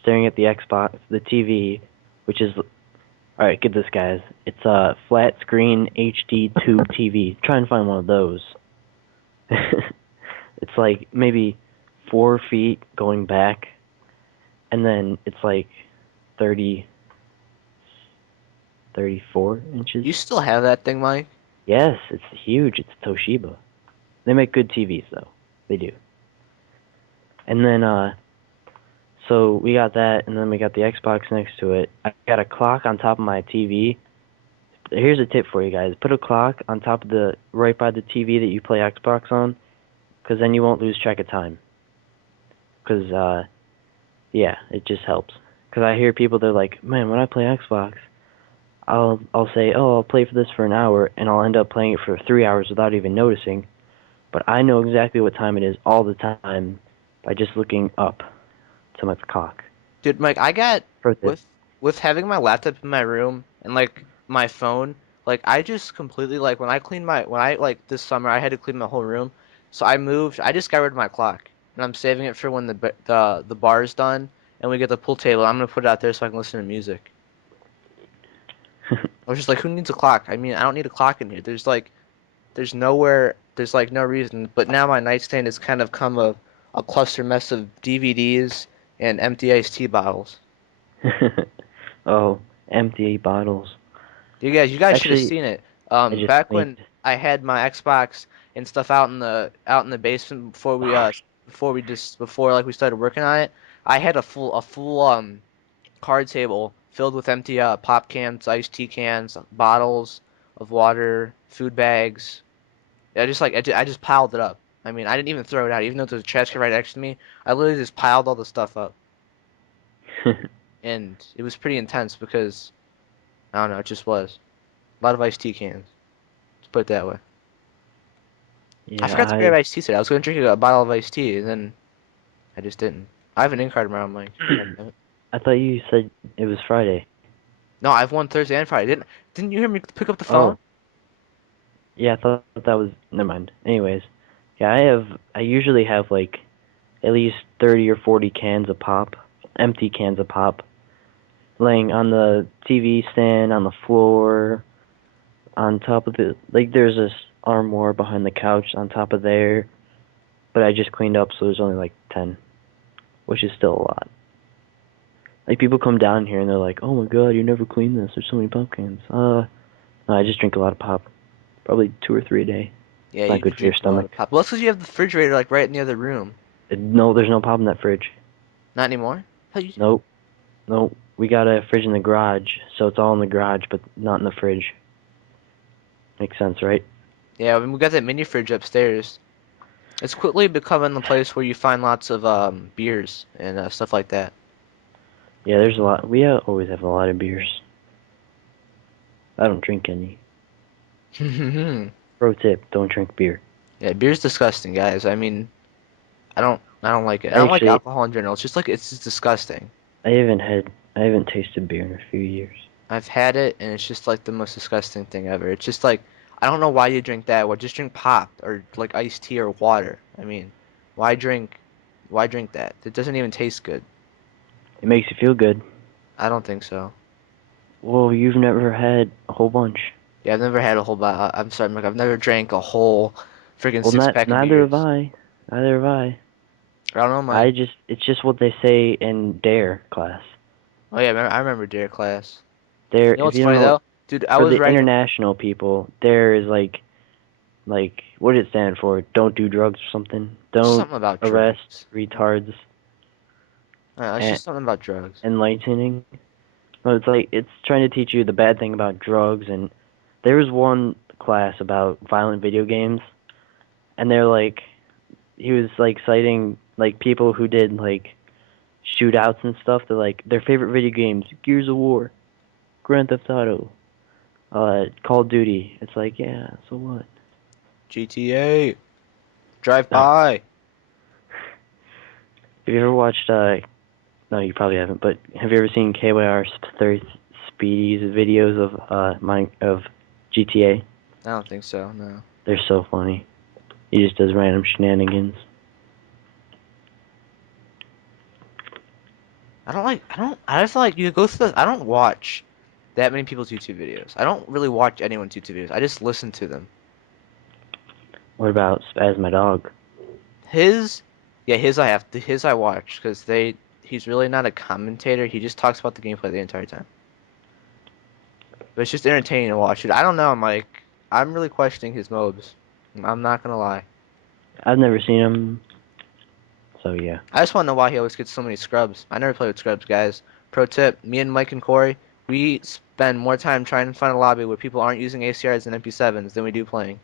staring at the Xbox, the TV, which is all right. Get this, guys. It's a flat screen HD tube TV. Try and find one of those. It's like maybe 4 feet going back, and then it's like 30, 34 inches. You still have that thing, Mike? Yes, it's huge. It's Toshiba. They make good TVs though. They do. And then so we got that, and then we got the Xbox next to it. I got a clock on top of my TV. Here's a tip for you guys: put a clock on top of the right by the TV that you play Xbox on, because then you won't lose track of time. Because yeah, it just helps. Because I hear people, they're like, man, when I play Xbox, I'll say, oh, I'll play for this for an hour, and I'll end up playing it for 3 hours without even noticing. But I know exactly what time it is all the time by just looking up to my clock. Dude, Mike, I got Pro tip. with with having my laptop in my room and like my phone, like I just completely like when I like this summer I had to clean my whole room. So I just got rid of my clock and I'm saving it for when the bar is done and we get the pool table. I'm gonna put it out there so I can listen to music. I was just like, who needs a clock? I mean, I don't need a clock in here. There's nowhere, there's like no reason. But now my nightstand has kind of come a cluster mess of DVDs and empty iced tea bottles. Oh, empty bottles. You guys should have Actually, seen it. I just Back when cleaned. I had my Xbox and stuff out in the basement before like we started working on it, I had a full card table filled with empty pop cans, iced tea cans, bottles, of water, food bags. I just piled it up. I mean, I didn't even throw it out, even though there's a trash can right next to me. I literally just piled all the stuff up, and it was pretty intense because I don't know, it just was a lot of iced tea cans. Let's put it that way. I Yeah, forgot to grab iced tea today. I was gonna drink a bottle of iced tea, and then I just didn't. I have an in card tomorrow. I'm like, God damn it. I thought you said it was Friday. No, I've won Thursday and Friday. Didn't you hear me pick up the phone? Oh, yeah, I thought that was. Never mind. Anyways, yeah, I usually have like at least 30 or 40 cans of pop, empty cans of pop, laying on the TV stand, on the floor, on top of the like. There's this armoire behind the couch on top of there, but I just cleaned up, so there's only like 10, which is still a lot. Like people come down here and they're like, "Oh my God, you never clean this. There's so many pop cans." No, I just drink a lot of pop, probably 2 or 3 a day. Yeah, It's not you good do for your drink a lot stomach. of pop. Well, it's because you have the refrigerator like right in the other room. No, there's no pop in that fridge. Not anymore. I thought you did. Nope, nope. We got a fridge in the garage, so it's all in the garage, but not in the fridge. Makes sense, right? Yeah, I mean, we got that mini fridge upstairs. It's quickly becoming the place where you find lots of beers and stuff like that. Yeah, there's a lot. We always have a lot of beers. I don't drink any. Yeah, Pro tip: don't drink beer. beer's disgusting, guys. I mean, I don't like it. I I don't like actually, alcohol in general. It's just like it's just disgusting. I haven't tasted beer in a few years. I've had it and it's just like the most disgusting thing ever. It's just like I don't know why you drink that. Well, just drink pop or like iced tea or water. I mean, why drink why drink that? It doesn't even taste good. It makes you feel good. I don't think so. Well, you've never had a whole bunch. Yeah, I've never had a whole bottle. I'm sorry, Mike. I've never drank a whole freaking Well, six not pack of neither have beers. I. Neither have I. I don't know, Mike. It's just what they say in Dare class. Oh yeah, I remember Dare class. Dare, You know if what's you don't funny know, though? Dude, I for was the writing. international people, Dare is like what did it stand for? Don't do drugs or something. Don't Something about arrest drugs. retards. It's And just something about drugs. enlightening. Well, it's like it's trying to teach you the bad thing about drugs. And there was one class about violent video games, and they're like he was like citing like people who did like shootouts and stuff. They're like their favorite video games: Gears of War, Grand Theft Auto, Call of Duty. It's like, yeah, so what? GTA. Drive No. by. Have you ever watched? No, you probably haven't. But have you ever seen KYR 30 Speedy's videos of GTA? I don't think so. No. They're so funny. He just does random shenanigans. I just feel like you go through this. I don't watch that many people's YouTube videos. I don't really watch anyone's YouTube videos. I just listen to them. What about Spaz my dog? His, yeah, his I watch because he's really not a commentator. He just talks about the gameplay the entire time. But it's just entertaining to watch it. I don't know. I'm really questioning his mobs. I'm not gonna lie. I've never seen him, so yeah. I just want to know why he always gets so many scrubs. I never play with scrubs, guys. Pro tip: me and Mike and Corey, we spend more time trying to find a lobby where people aren't using ACRs and MP7s than we do playing.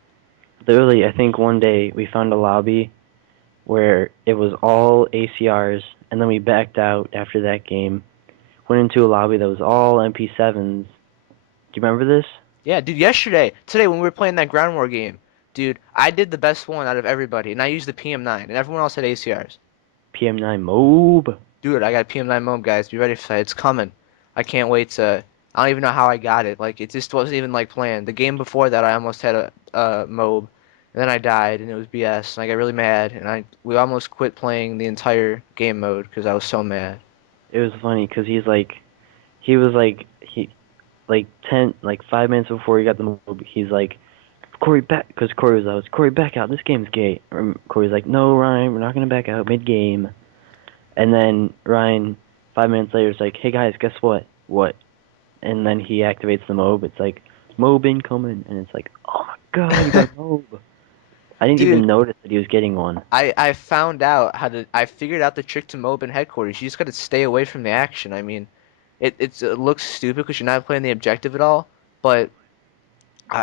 Literally, I think one day we found a lobby where it was all ACRs, and then we backed out after that game. Went into a lobby that was all MP7s. Do you remember this? Yeah, dude, today when we were playing that ground war game, dude, I did the best one out of everybody, and I used the PM9, and everyone else had ACRs. PM9 Mob. Dude, I got PM9 mode, guys. Be ready for that. It's coming. I can't wait to. I don't even know how I got it. Like, it just wasn't even like planned. The game before that, I almost had a MOB, and then I died, and it was BS, and I got really mad, and we almost quit playing the entire game mode because I was so mad. It was funny because he was like 5 minutes before he got the move, he's like, Corey back, because Corey back out. This game's gay. Corey's like, no, Ryan, we're not gonna back out mid game. And then Ryan, 5 minutes later, is like, hey guys, guess what? What? And then he activates the mob. It's like, mob incoming, and it's like, oh my god, you got a mob. I didn't Dude, even notice that he was getting one. I found out how to. I figured out the trick to MOB in headquarters. You just gotta stay away from the action. I mean, it looks stupid because you're not playing the objective at all, but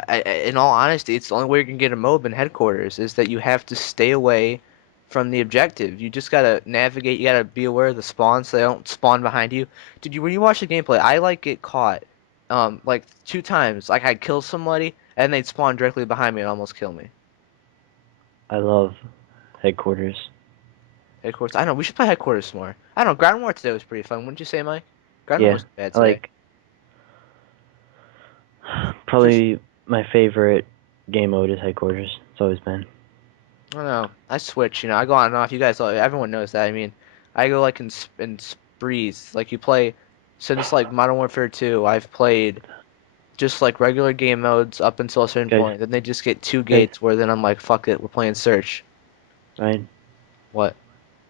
In all honesty, it's the only way you can get a MOAB in headquarters is that you have to stay away from the objective. You just gotta navigate. You gotta be aware of the spawns so they don't spawn behind you. Did you when you watch the gameplay? I like get caught, like 2 times. Like I'd kill somebody and they'd spawn directly behind me and almost kill me. I love headquarters. Headquarters. I know we should play headquarters more. I don't know. Ground War today was pretty fun, wouldn't you say, Mike? Ground War Yeah, was bad I today. like Just probably my favorite game mode is headquarters. It's always been. I don't know. I switch. I go on and off. You guys, everyone knows that. I mean, I go like in sprees. Like you play since like Modern Warfare 2. I've played just like regular game modes up until a certain Guys, point. Then they just get two guys, gates where then I'm like, fuck it, we're playing search. Ryan, What?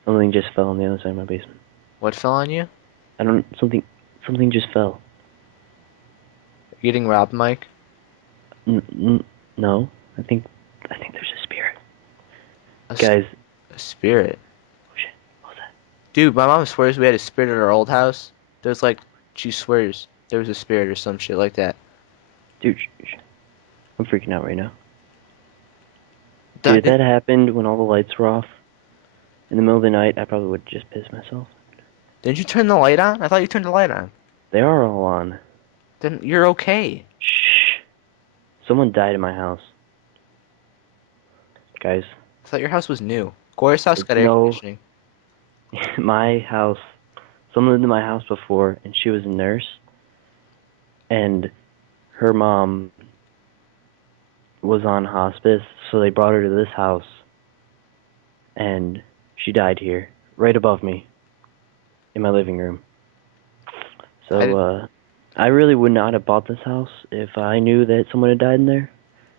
something just fell on the other side of my basement. What fell on you? I don't something just fell. Getting robbed, Mike? No, I think there's a spirit. A, s- Guys, a spirit. oh shit, what was that? Dude, my mom swears we had a spirit at our old house. There's like, she swears there was a spirit or some shit like that. Dude, I'm freaking out right now. Dude, That, if that happened when all the lights were off in the middle of the night, I probably would just piss myself. didn't you turn the light on? I thought you turned the light on. They are all on. Then you're okay. Shh. Someone died in my house. Guys, I thought your house was new. Gore's house got air no, conditioning. my house, someone lived in my house before, and she was a nurse, and her mom was on hospice, so they brought her to this house, and she died here, right above me, in my living room. I So, did, I really would not have bought this house if I knew that someone had died in there.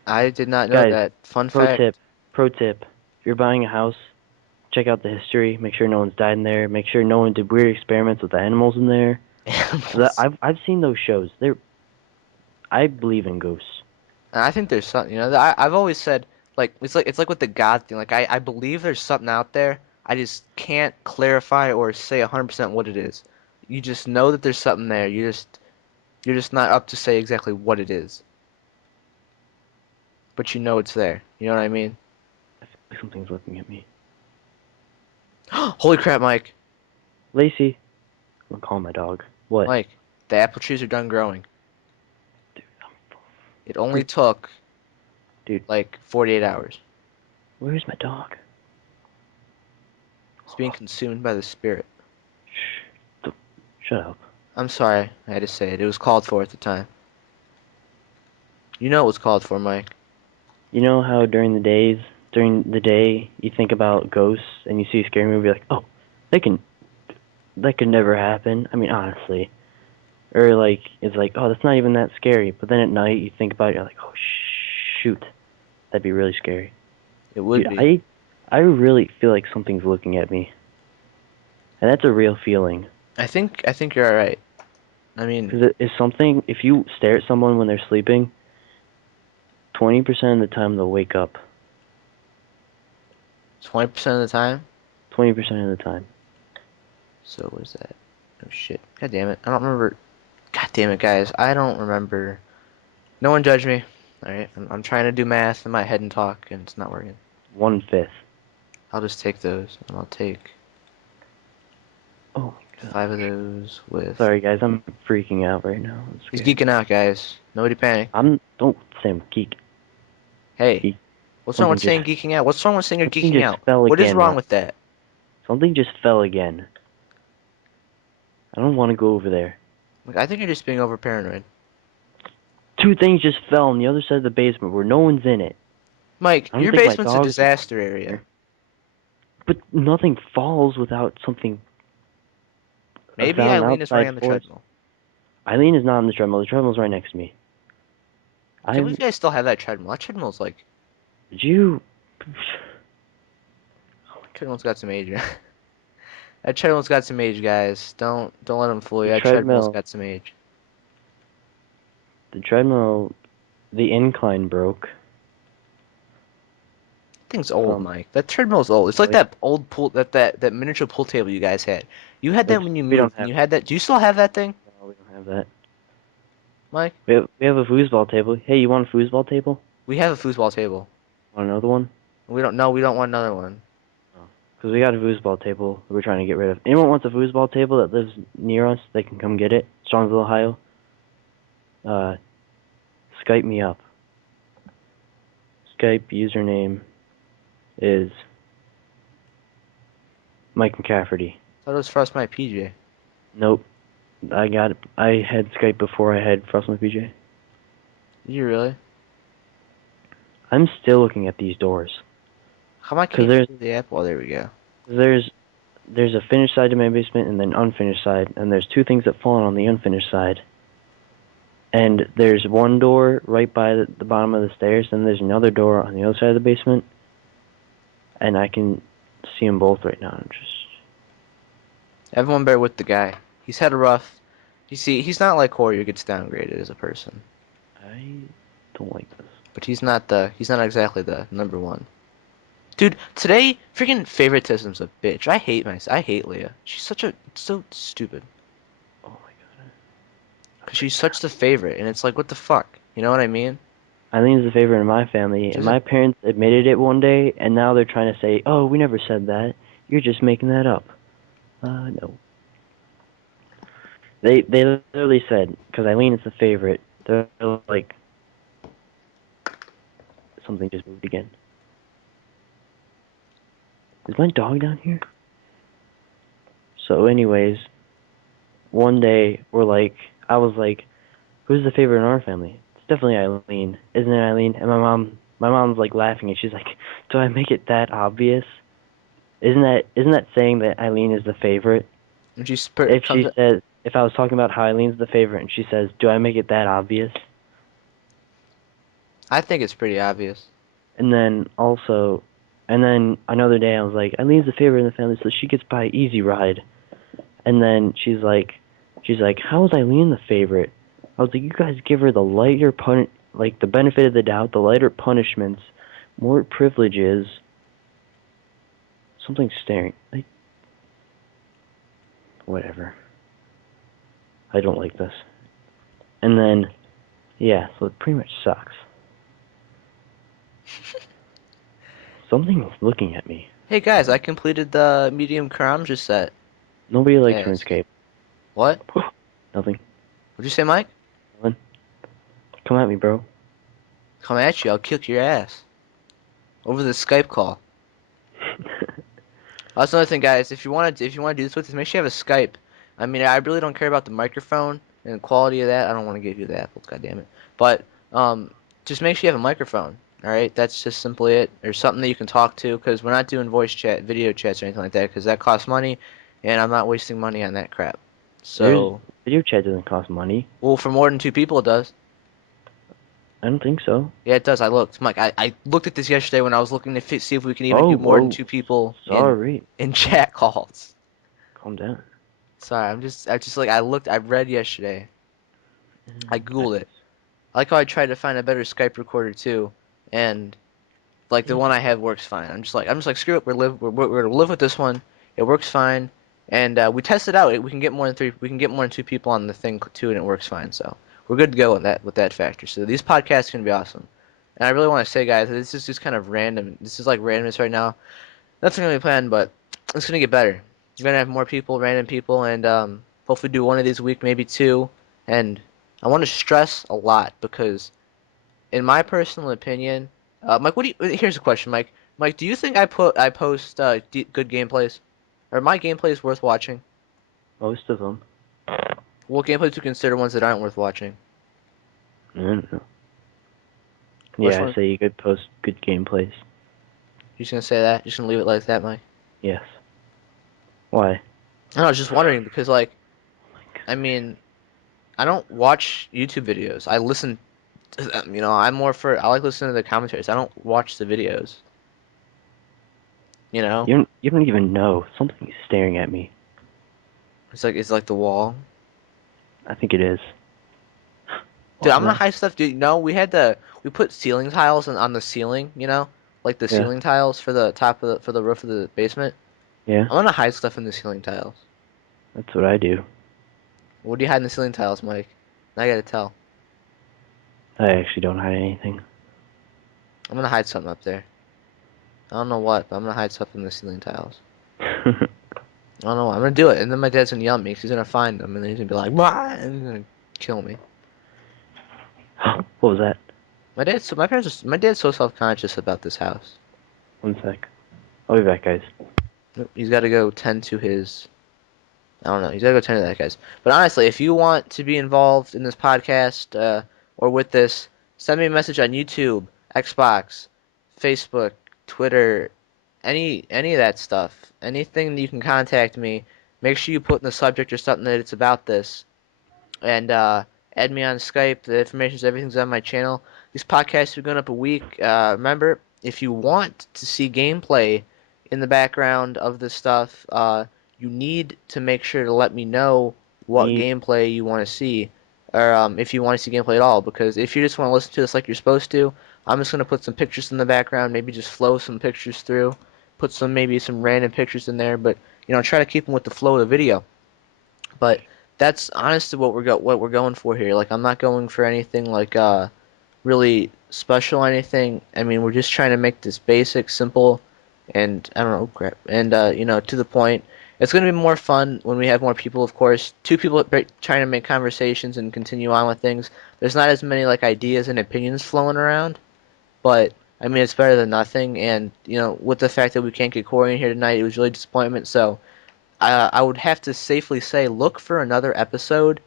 I did not know Guys, that. Fun pro fact. tip, pro tip, if you're buying a house, check out the history, make sure no one's died in there, make sure no one did weird experiments with the animals in there. So that Animals. I've seen those shows. I believe in ghosts. And I think there's something, I've always said, like, it's like with the God thing. Like, I believe there's something out there. I just can't clarify or say 100% what it is. You just know that there's something there. You're just not up to say exactly what it is. But you know it's there. You know what I mean? I feel like something's looking at me. Holy crap, Mike. Lacey, I'm gonna call my dog. What? Mike, the apple trees are done growing. Dude, I'm It only freak. took Dude, like 48 hours. where's my dog? It's being consumed by the spirit. Shh. Shut up. I'm sorry, I had to say it. It was called for at the time. You know it was called for, Mike. You know how during the day, you think about ghosts and you see a scary movie, like, oh, they can, that could never happen. I mean, honestly. Or like, it's like, oh, that's not even that scary. But then at night, you think about it, you're like, oh, shoot, that'd be really scary. It would Dude, be. I really feel like something's looking at me, and that's a real feeling. I think you're alright. I mean, Because it is something. If you stare at someone when they're sleeping, 20% of the time they'll wake up. 20% of the time. 20% of the time. So what is that? Oh shit. God damn it. I don't remember. God damn it, guys. I don't remember. No one judge me. Alright. I'm trying to do math in my head and talk, and it's not working. 1/5. I'll just take those, and I'll take Oh my 5 of those gosh. with. Sorry guys, I'm freaking out right now. I'm He's scared. geeking out, guys. Nobody panic. Don't say I'm geek. Hey, Geek. what's wrong Something with just saying geeking out? What's wrong with saying you're something geeking just out? fell What is again, wrong Ryan. with that? Something just fell again. I don't want to go over there. Like, I think you're just being over paranoid. Two things just fell on the other side of the basement where no one's in it. Mike, I don't your think my basement's a dog's disaster area. there. But nothing falls without something, Maybe without an Eileen is running outside on the force. treadmill. Eileen is not on the treadmill. The treadmill's right next to me. I can't believe I'm. you guys still have that treadmill. That treadmill's like, Did you? treadmill's got some age. That treadmill's got some age, guys. Don't let him fool you. The That treadmill's treadmill. got some age. The treadmill. The incline broke Thing's old, from. Mike. That treadmill's old. It's like Like, that old pool, that miniature pool table you guys had. You had that when you we don't moved, and have. you had that. Do you still have that thing, No, we don't have that. Mike? We have a foosball table. Hey, you want a foosball table? We have a foosball table. Want another one? We don't. No, we don't want another one. Because we got a foosball table we're trying to get rid of. Anyone wants a foosball table that lives near us, they can come get it. Strongsville, Ohio. Skype me up. Skype username is Mike McCafferty. That was Frost My PJ. Nope. I had Skype before I had Frost My PJ. You really? I'm still looking at these doors. How am I Because can't see the app? Oh, there we go. there's a finished side to my basement and then unfinished side, and there's two things that fall on the unfinished side. And there's one door right by the bottom of the stairs, and there's another door on the other side of the basement. And I can see them both right now. Everyone bear with the guy. He's had a rough. You see, he's not like Corey who gets downgraded as a person. I don't like this. But he's not exactly the number one. Dude, today freaking favoritism's a bitch. I hate Leah. She's so stupid. Oh my god. Cause she's such the favorite, and it's like, what the fuck? You know what I mean? Eileen's the favorite in my family, and She's a my parents admitted it one day, and now they're trying to say, "Oh, we never said that. You're just making that up." No. They literally said, because Eileen is the favorite. They're like, something just moved again. Is my dog down here? So, anyways, one day I was like, "Who's the favorite in our family?" It's definitely Eileen, isn't it, Eileen? And my mom's like laughing, and she's like, "Do I make it that obvious? Isn't that saying that Eileen is the favorite?" and she comes. If I was talking about how Eileen's the favorite, and she says, "Do I make it that obvious?" I think it's pretty obvious. And then another day I was like, "Eileen's the favorite in the family, so she gets by easy ride." And then she's like, "How is Eileen the favorite?" I was like, "You guys give her the the benefit of the doubt, the lighter punishments, more privileges." Something's staring. Whatever. I don't like this. And then, yeah, so it pretty much sucks. Something is looking at me. Hey guys, I completed the medium Karamja set. Nobody likes Yes. RuneScape. What? Nothing. What'd you say, Mike? Nothing. Come at me, bro. Come at you, I'll kick your ass. Over the Skype call. That's another thing, guys. If you want to do this with us, make sure you have a Skype. I mean, I really don't care about the microphone and the quality of that. I don't want to give you the apples, god damn it. But just make sure you have a microphone. All right, that's just simply it. Or something that you can talk to, because we're not doing voice chat, video chats, or anything like that, because that costs money, and I'm not wasting money on that crap. There's So, video chat doesn't cost money. well, for more than two people, it does. I don't think so. Yeah, it does. I looked, Mike. I looked at this yesterday when I was looking to see if we can even do Oh, more than whoa. two people Sorry. in chat calls. Calm down. Sorry, I just like I read yesterday. I Nice. googled it. I like how I tried to find a better Skype recorder too, and like the one I have works fine. I'm just like screw it. We're gonna live with this one. It works fine, and we tested out. We can get more than three. We can get more than two people on the thing too, and it works fine. So we're good to go with that factor. So these podcasts are gonna be awesome. And I really want to say, guys, this is just kind of random. This is like randomness right now. Nothing really planned, but it's gonna get better. We're gonna have more people, random people, and hopefully do one of these a week, maybe two. And I want to stress a lot because, in my personal opinion, Mike, here's a question, Mike. Mike, do you think I post good gameplays, or my gameplays worth watching? Most of them. What gameplays do you consider ones that aren't worth watching? I don't know. Which Yeah, I one? say you could post good gameplays. You just gonna say that? Just gonna leave it like that, Mike? Yes. Why? No, I was just wondering because, like, Oh my god. I mean, I don't watch YouTube videos. I listen. I'm more for. I like listening to the commentaries. I don't watch the videos. You know, You don't even know. Something is staring at me. it's like the wall. I think it is. Dude, What I'm was gonna that? hide stuff. Dude, we put ceiling tiles on the ceiling. Like the Yeah. ceiling tiles for the top of for the roof of the basement. Yeah. I'm gonna hide stuff in the ceiling tiles. That's what I do. What do you hide in the ceiling tiles, Mike? I gotta tell. I actually don't hide anything. I'm gonna hide something up there. I don't know what, but I'm gonna hide something in the ceiling tiles. I don't know. I'm gonna do it, and then my dad's gonna yell at me 'cause he's gonna find them, and then he's gonna be like, "Why?" and he's gonna kill me. What was that? My dad's so self-conscious about this house. One sec. I'll be back, guys. He's got to go tend to his. I don't know. He's got to go tend to that, guys. But honestly, if you want to be involved in this podcast or with this, send me a message on YouTube, Xbox, Facebook, Twitter, any of that stuff. Anything that you can contact me. Make sure you put in the subject or something that it's about this, and add me on Skype. The information's everything's on my channel. These podcasts are going up a week. Remember, if you want to see gameplay in the background of this stuff, you need to make sure to let me know what Me, gameplay you want to see, or if you want to see gameplay at all. Because if you just want to listen to this like you're supposed to, I'm just going to put some pictures in the background, maybe just flow some pictures through, put maybe some random pictures in there, but try to keep them with the flow of the video. But that's honestly what we're going for here. Like I'm not going for anything like really special or anything. I mean, we're just trying to make this basic, simple, and I don't know, crap, and to the point. It's going to be more fun when we have more people, of course. Two people trying to make conversations and continue on with things. There's not as many like ideas and opinions flowing around, but I mean, it's better than nothing. And with the fact that we can't get Corey in here tonight, it was really disappointment. So I would have to safely say look for another episode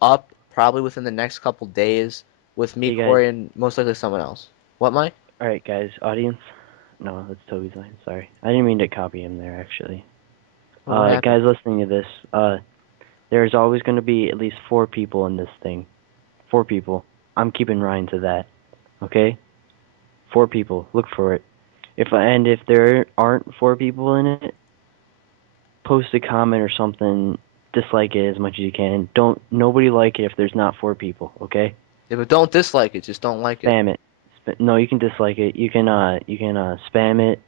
up probably within the next couple days with me, hey guys. Corey, and most likely someone else. What, Mike? Alright, guys. Audience. No, that's Toby's line. Sorry. I didn't mean to copy him there, actually. What happened? Guys listening to this, there's always going to be at least 4 people in this thing. 4 people. I'm keeping Ryan to that. Okay? 4 people. Look for it. If there aren't 4 people in it, post a comment or something. Dislike it as much as you can. Don't nobody like it if there's not 4 people. Okay? Yeah, but don't dislike it. Just don't like it. Spam it. No, you can dislike it. You can spam it.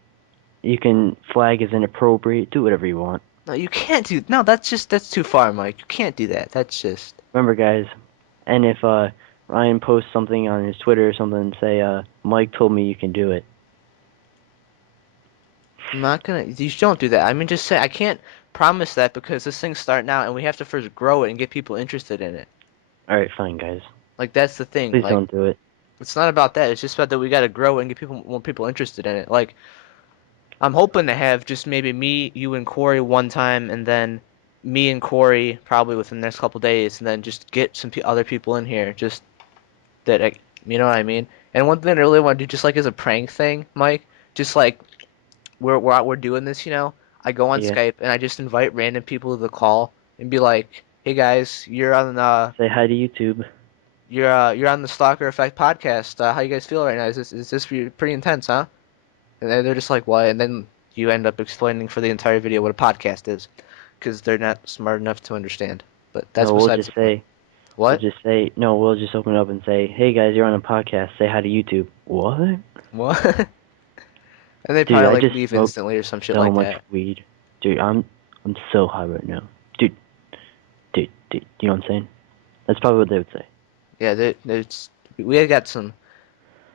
You can flag as inappropriate. Do whatever you want. No, you can't do. No, that's too far, Mike. You can't do that. That's just. Remember, guys. And if Ryan posts something on his Twitter or something, say Mike told me you can do it. I'm not gonna. You don't do that. I mean, just say I can't promise that because this thing's starting out and we have to first grow it and get people interested in it. All right, fine, guys. Like that's the thing. Please Like don't do it. it's not about that. It's just about that we gotta grow it and get more people interested in it. Like I'm hoping to have just maybe me, you, and Corey one time, and then me and Corey probably within the next couple days, and then just get some other people in here, just that you know what I mean. And one thing I really want to do, just like as a prank thing, Mike, just like we're doing this, I go on Yeah. Skype and I just invite random people to the call and be like, "Hey guys, Say hi to YouTube. you're on the Stalker Effect podcast. How you guys feel right now? Is this pretty intense, huh?" And they're just like, "What?" And then you end up explaining for the entire video what a podcast is, because they're not smart enough to understand. But that's No, we'll besides just the point. say we'll What? just say no. We'll just open up and say, "Hey guys, you're on a podcast. Say hi to YouTube." What? What? And they Dude, probably I like just leave smoked instantly or some shit so like much that. weed. Dude, I'm so high right now. Dude, you know what I'm saying? That's probably what they would say. Yeah, there's we have got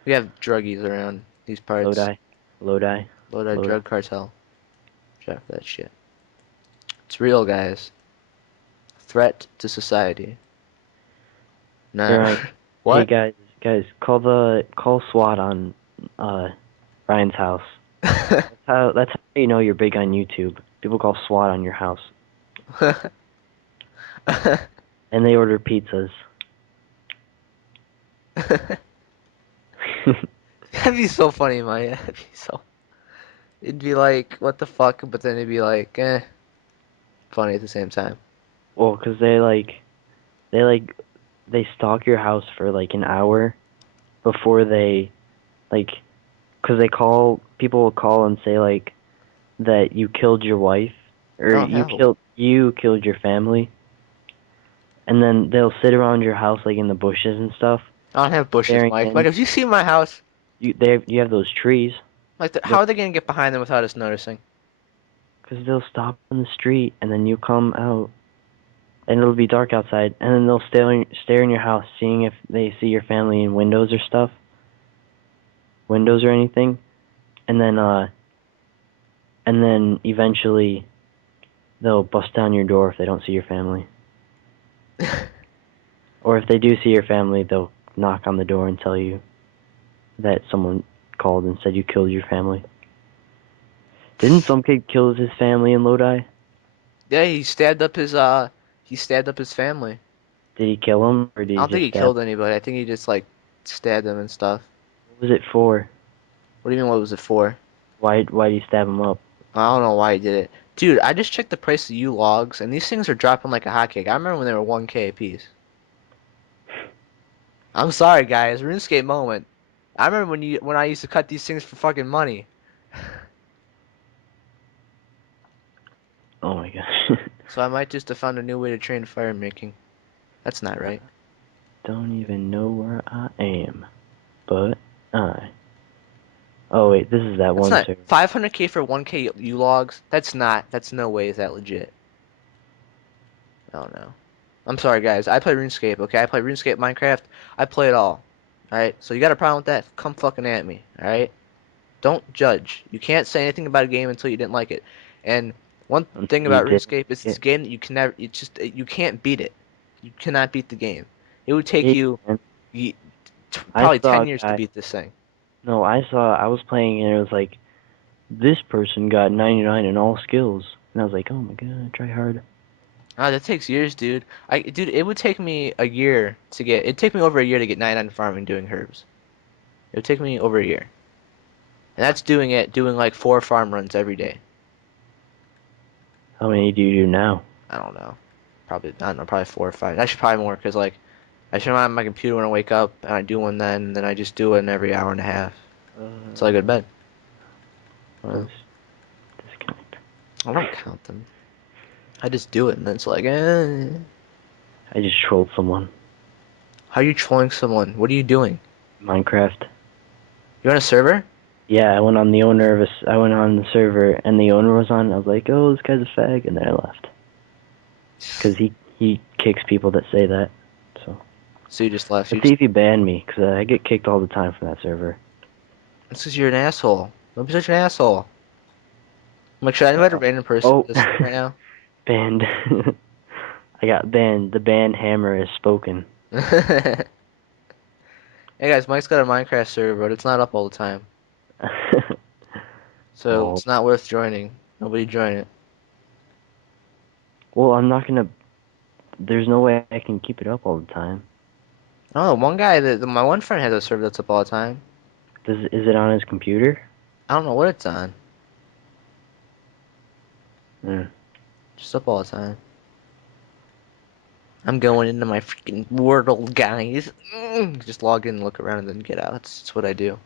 we have druggies around these parts. Lodi, Lodi, Load our Lodi. drug cartel. Check that shit. It's real, guys. Threat to society. Hey Nah. Ryan, hey What? guys, call SWAT on uh Ryan's house. That's how you know you're big on YouTube. People call SWAT on your house, and they order pizzas. That'd be so funny, Maya. That'd be so. It'd be like, what the fuck, but then it'd be like, funny at the same time. Well, 'cause they like they stalk your house for like an hour before they like, 'cause they call people will call and say like that you killed your wife or Oh hell. you killed your family, and then they'll sit around your house like in the bushes and stuff, I don't have bushes, staring Mike. Mike, in. have you seen my house? You have those trees. Like, how They'll are they gonna get behind them without us noticing? Because they'll stop on the street and then you come out and it'll be dark outside, and then they'll stare in your house, seeing if they see your family in windows or stuff, windows or anything, and then eventually they'll bust down your door if they don't see your family. Or if they do see your family, they'll knock on the door and tell you that someone called and said you killed your family. Didn't some kid kill his family in Lodi? Yeah, he stabbed up his family. Did he kill him, or did I he don't think just he stab? killed anybody. I think he just like stabbed them and stuff. What was it for? What do you mean? What was it for? Why did you stab him up? I don't know why he did it. Dude, I just checked the price of U logs, and these things are dropping like a hotcake. I remember when they were 1K a piece. I'm sorry, guys. RuneScape moment. I remember when I used to cut these things for fucking money. Oh my gosh. So I might just have found a new way to train fire making. That's not right. Don't even know where I am, but I. Oh wait, this is that That's one not server. 500K for 1K U logs. That's not. That's no way is that legit. I don't know. I'm sorry, guys. I play RuneScape. Okay, I play RuneScape, Minecraft. I play it all. All right. So you got a problem with that? Come fucking at me. All right. Don't judge. You can't say anything about a game until you didn't like it. And one thing Until you about didn't RuneScape is like it's a it. game that you can never. It's just you can't beat it. You cannot beat the game. It would take Yeah, you, man. you I probably saw 10 a years to guy. beat this thing. No, I was playing and it was like this person got 99 in all skills, and I was like, oh my god, try hard. Ah, that takes years, dude. Dude, it would take me a year to get. It'd take me over a year to get 99 farming doing herbs. It would take me over a year, and that's doing like 4 farm runs every day. How many do you do now? I don't know. Probably I don't know. Probably 4 or 5. Actually, probably more because like I turn on my computer when I wake up, and I do one then, and then I just do it in every hour and a half until I go to bed. Let's Well, disconnect. I don't count them. I just do it, and then it's like, I just trolled someone. how are you trolling someone? What are you doing? Minecraft. You on a server? Yeah, I went on the owner of I went on the server and the owner was on. I was like, oh, this guy's a fag, and then I left because he kicks people that say that. So So you just left. let's see if he banned me because I get kicked all the time from that server. It's because you're an asshole. Don't be such an asshole. I'm like, should I invite a random person to Oh, this thing right now? banned. I got banned. The ban hammer is spoken. Hey guys, Mike's got a Minecraft server, but it's not up all the time. So Oh, it's not worth joining. Nobody join it. well, I'm not gonna. There's no way I can keep it up all the time. Oh, one guy my one friend has a server that's up all the time. Is it on his computer? I don't know what it's on. Hmm. Just up all the time. I'm going into my freaking world, guys. Just log in, look around, and then get out. That's what I do.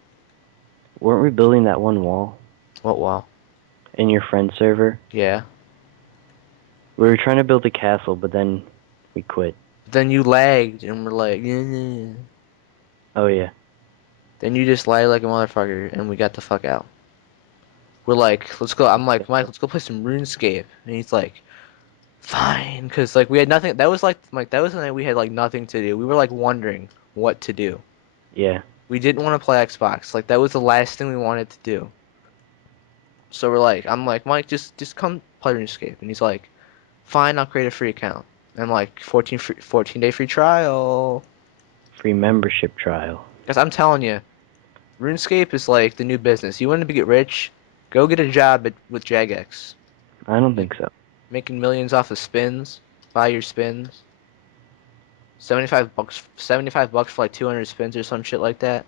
Weren't we building that one wall What wall? in your friend's server? Yeah. We were trying to build a castle, but then we quit. Then you lagged, and we're like, yeah. Oh yeah. Then you just lagged like a motherfucker, and we got the fuck out. We're like, let's go. I'm like, Mike, let's go play some RuneScape. And he's like, fine, because like we had nothing. That was like that was the night we had like nothing to do. We were like wondering what to do. Yeah. We didn't want to play Xbox. Like that was the last thing we wanted to do. So we're like, I'm like, Mike, just come play RuneScape. And he's like, fine, I'll create a free account. And I'm like, 14-day free trial. Free membership trial. Because I'm telling you, RuneScape is like the new business. You want to get rich? Go get a job with Jagex. I don't Make, think so. making millions off of spins. Buy your spins. 75 bucks for like 200 spins or some shit like that.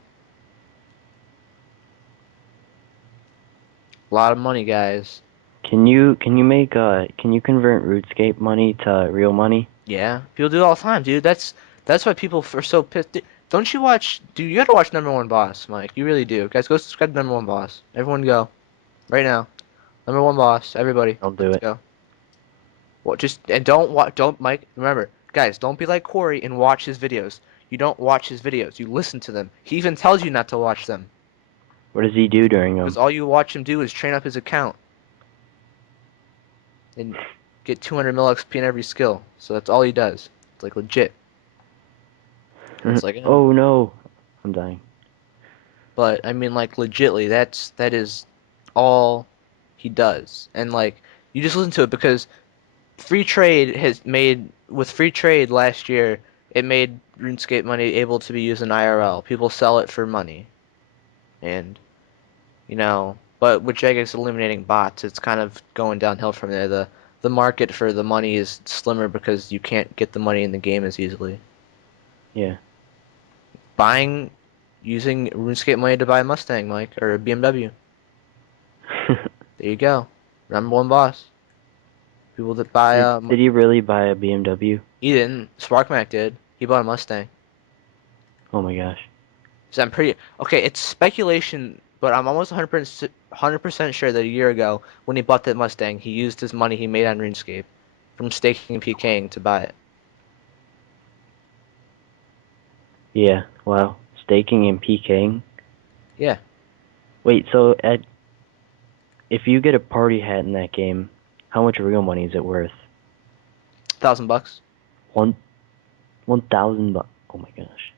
A lot of money, guys. Can you convert RuneScape money to real money? Yeah, people do it all the time, dude. That's why people are so pissed. Don't you watch? Dude, you gotta watch Number One Boss, Mike. You really do, guys. Go subscribe to Number One Boss. Everyone, go right now. Number One Boss. Everybody, I'll do let's it. go. Well, just and don't Mike. Remember, guys, don't be like Corey and watch his videos. You don't watch his videos. You listen to them. He even tells you not to watch them What does he do during because them? all you watch him do is train up his account. And get 200 mil XP in every skill. So that's all he does. It's like legit. And it's like, Oh no, I'm dying. but I mean, like legitly, that is all he does. And like, you just listen to it because free trade has made with free trade last year, it made RuneScape money able to be used in IRL. People sell it for money, and but with Jagex eliminating bots, it's kind of going downhill from there. The market for the money is slimmer because you can't get the money in the game as easily. Yeah. Buying using RuneScape money to buy a Mustang, Mike, or a BMW. There you go. Number one boss. People that buy Did he really buy a BMW? he didn't. Sparkmac did. He bought a Mustang. Oh my gosh. So I'm pretty okay. It's speculation, but I'm almost 100% sure that a year ago, when he bought that Mustang, he used his money he made on RuneScape from staking and PKing to buy it. Yeah. Wow. Staking and PKing. Yeah, Wait. So if you get a party hat in that game, how much real money is it worth? $1,000. One 1,000 bucks. Oh my gosh.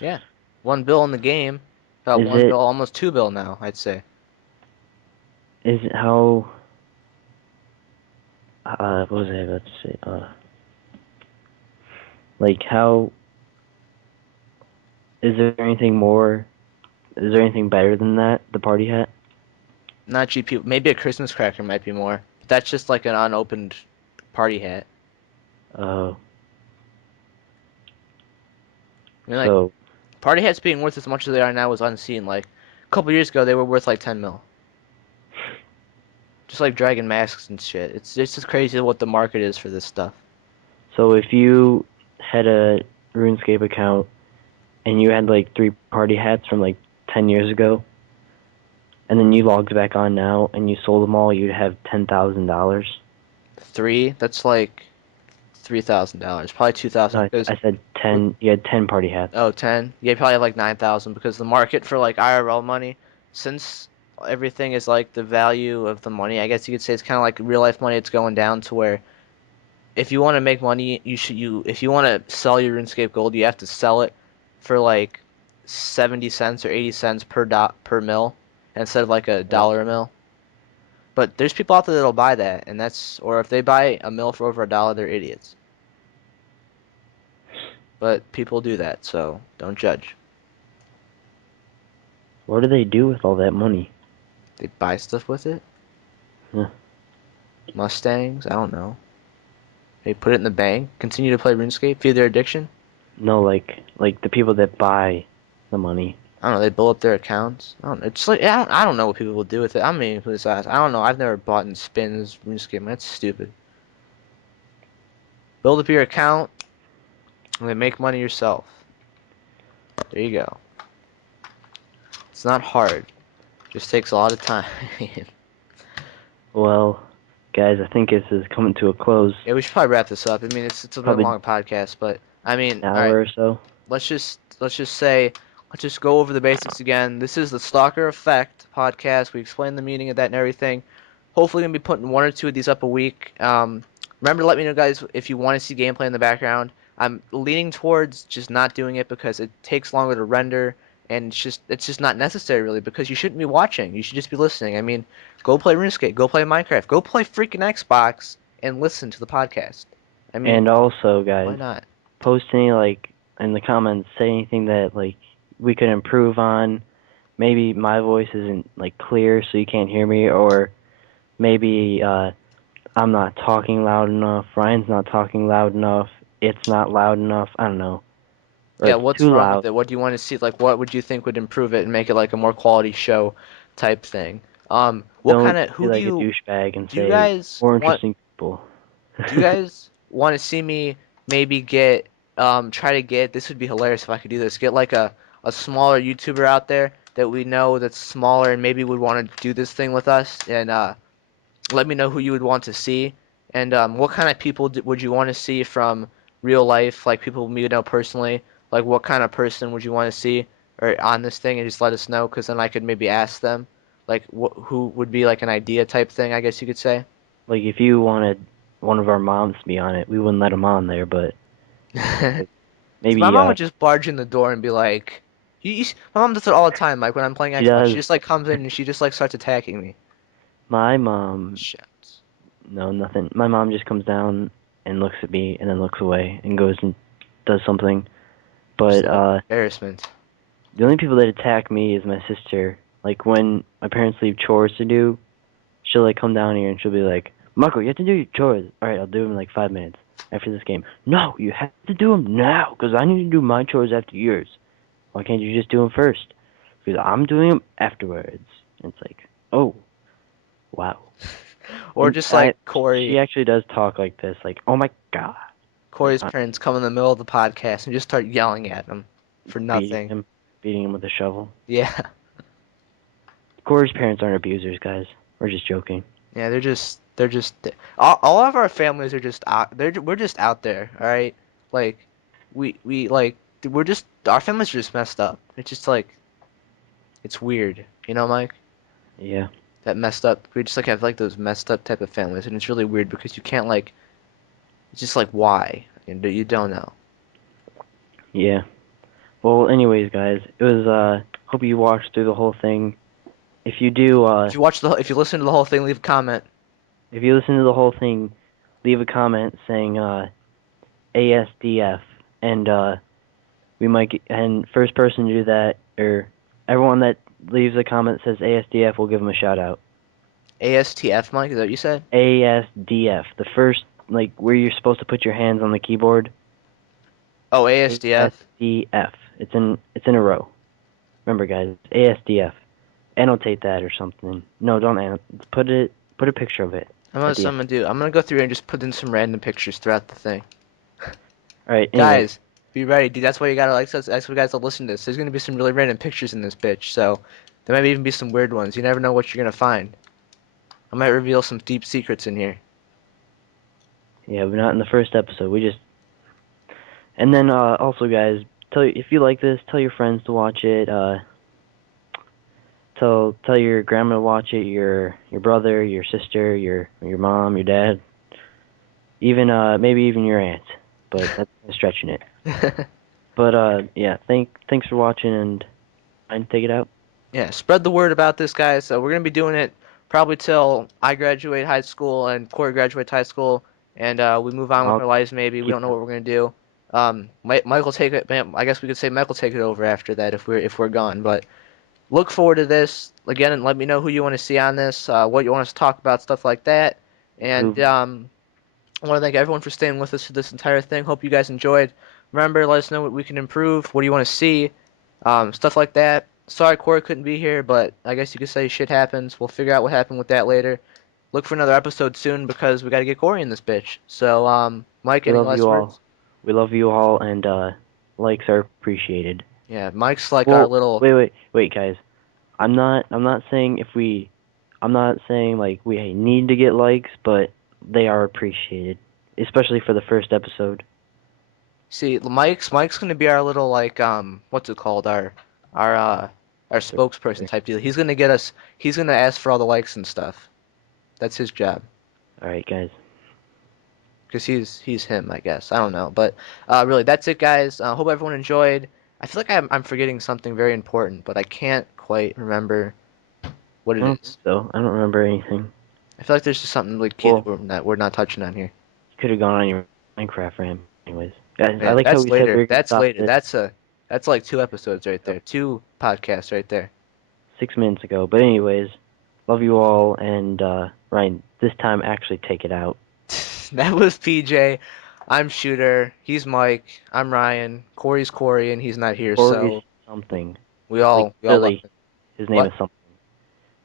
Yeah, 1 bill in the game. About Is 1 bill, it? almost 2 bill now, I'd say. Is it how? What was I about to say? Like how? Is there anything more? Is there anything better than that? The party hat? Not GP. Maybe a Christmas cracker might be more. But that's just like an unopened party hat. Oh. I mean, like So party hats being worth as much as they are now was unseen. Like a couple years ago, they were worth like 10 mil. Just like dragon masks and shit. It's just crazy what the market is for this stuff. so if you had a RuneScape account and you had like 3 party hats from like 10 years ago, and then you logged back on now and you sold them all, you'd have $10,000. Three, that's like $3,000, probably 2,000 No, because I said 10. You had 10 party hats. oh 10, yeah, probably have like 9,000 because the market for like IRL money, since everything is like the value of the money, I guess you could say it's kind of like real life money. It's going down to where if you want to make money, you if you want to sell your RuneScape gold, you have to sell it for like 70 cents or 80 cents per mil instead of like a Right. dollar a mil. But there's people out there that'll buy that, and that's or if they buy a mil for over a dollar, they're idiots. But people do that, so don't judge. What do they do with all that money? They buy stuff with it. Huh. Mustangs, I don't know. They put it in the bank, continue to play RuneScape, feed their addiction. No, like the people that buy the money. I don't know. They build up their accounts. I don't know. It's like I don't know what people will do with it. I'm mean, for this ass. I don't know. I've never bought in spins RuneScape. That's stupid. Build up your account and then make money yourself. There you go. It's not hard. Just takes a lot of time. Well, guys, I think this is coming to a close. Yeah, we should probably wrap this up. I mean, it's a bit Probably long podcast, but I mean, an all right. hour or so. Let's just go over the basics again. This is the Stalker Effect podcast. We explained the meaning of that and everything. Hopefully, gonna be putting one or two of these up a week. Remember to let me know, guys, if you want to see gameplay in the background. I'm leaning towards just not doing it because it takes longer to render, and it's just not necessary really because you shouldn't be watching. You should just be listening. I mean, go play RuneScape, go play Minecraft, go play freaking Xbox, and listen to the podcast. I mean, And also, why guys, not? post any like in the comments, say anything that like we could improve on. Maybe my voice isn't like clear, so you can't hear me, or maybe I'm not talking loud enough. Ryan's not talking loud enough. It's not loud enough. I don't know, or Yeah, it's what's too wrong with loud. it? What do you want to see? Like, what would you think would improve it and make it like a more quality show type thing? What kind Don't of be who like a douchebag and do you say guys more want? interesting people. Do you guys want to see me maybe get try to get this would be hilarious if I could do this. Get like a smaller YouTuber out there that we know that's smaller and maybe would want to do this thing with us and let me know who you would want to see and what kind of people would you want to see from real life, like people we know personally. Like what kind of person would you want to see or on this thing and just let us know because then I could maybe ask them like who would be like an idea type thing, I guess you could say. Like if you wanted one of our moms to be on it, we wouldn't let them on there, but like, My maybe mom would just barge in the door and be like, my mom does it all the time. Like when I'm playing she Xbox, she does. just like comes in and she just like starts attacking me. My mom, Shit. no, nothing. My mom just comes down and looks at me and then looks away and goes and does something. But Absolute embarrassment. the only people that attack me is my sister. Like when my parents leave chores to do, she'll like come down here and she'll be like, "Marco, you have to do your chores." All right, I'll do them in like 5 minutes after this game. No, you have to do them now because I need to do my chores after yours. Why can't you just do them first? Because I'm doing them afterwards. And it's like, oh, wow. Or And just like Corey, she actually does talk like this, like, oh my god, like Corey's parents come in the middle of the podcast and just start yelling at him for beating nothing. him, beating him with a shovel. Yeah. Corey's parents aren't abusers, guys. We're just joking. Yeah, they're just all of our families are just out. We're just out there, all right? Like we like we're just our families are just messed up. It's just like it's weird, you know, Mike? Yeah, That messed up. We just like have like those messed up type of families, and it's really weird because you can't like. It's just like why, and you don't know. yeah. Well, anyways, guys, it was hope you watched through the whole thing. If you do, If you listen to the whole thing, leave a comment. if you listen to the whole thing, leave a comment saying ASDF, and we might and first person to do that, or everyone that leaves a comment that says ASDF, we'll give them a shout out. ASTF, Mike, is that what you said? ASDF, the first like where you're supposed to put your hands on the keyboard. Oh, ASDF. ASDF. It's in a row. Remember, guys, ASDF. Annotate that or something. No, don't annotate. Put a picture of it I'm gonna, at the so end. I'm gonna do. I'm gonna go through and just put in some random pictures throughout the thing. All right. Anyways, Guys, be ready, dude. That's why you gotta like. That's why you guys to listen to this. There's gonna be some really random pictures in this bitch. So there might even be some weird ones. You never know what you're gonna find. I might reveal some deep secrets in here. yeah, but not in the first episode. We just and then also, guys, if you like this, tell your friends to watch it. Tell your grandma to watch it. Your brother, your sister, your mom, your dad, even maybe even your aunt. But that's stretching it. But yeah, thanks for watching and take it out. Yeah, spread the word about this, guys. So we're gonna be doing it probably till I graduate high school and Corey graduates high school, and we move on with I'll our lives. Maybe we keep don't know it. what we're gonna do. Michael take it. I guess we could say Michael take it over after that if we're gone. But look forward to this again, and let me know who you want to see on this, what you want us to talk about, stuff like that. And Movie. I want to thank everyone for staying with us for this entire thing. Hope you guys enjoyed. Remember, let us know what we can improve. What do you want to see? Stuff like that. Sorry, Corey couldn't be here, but I guess you could say shit happens. We'll figure out what happened with that later. Look for another episode soon because we got to get Corey in this bitch. So, Mike, We any love you last all. words? We love you all, and likes are appreciated. Yeah, Mike's like our Well, little. wait, guys. I'm not saying if we. I'm not saying like we need to get likes, but they are appreciated, especially for the first episode. See, Mike's gonna be our little like what's it called? Our our spokesperson type deal. He's gonna get us. He's gonna ask for all the likes and stuff. That's his job. All right, guys. Because he's him, I guess. I don't know, but really, that's it, guys. Hope everyone enjoyed. I feel like I'm forgetting something very important, but I can't quite remember what I it don't think is. so. I don't remember anything. I feel like there's just something like key that Well, we're not touching on here. you could have gone on your Minecraft RAM, anyways. Guys, I Yeah, like how that's we said we later. were gonna That's stop later. this That's like 2 episodes right uh, there. 2 podcasts right there. 6 minutes ago. But anyways, love you all, and Ryan, this time actually take it out. That was PJ. I'm Shooter. He's Mike. I'm Ryan. Corey's Corey, and he's not here, Corey's so something. we Like all we all love literally, him. his name What? is something.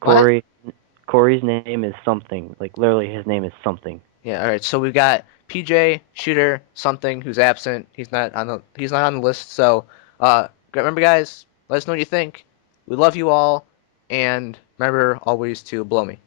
What? Corey. Corey's name is something. Like literally, his name is something. Yeah, all right. So we've got PJ Shooter something who's absent. He's not on the list. So remember, guys, let us know what you think. We love you all, and remember always to blow me.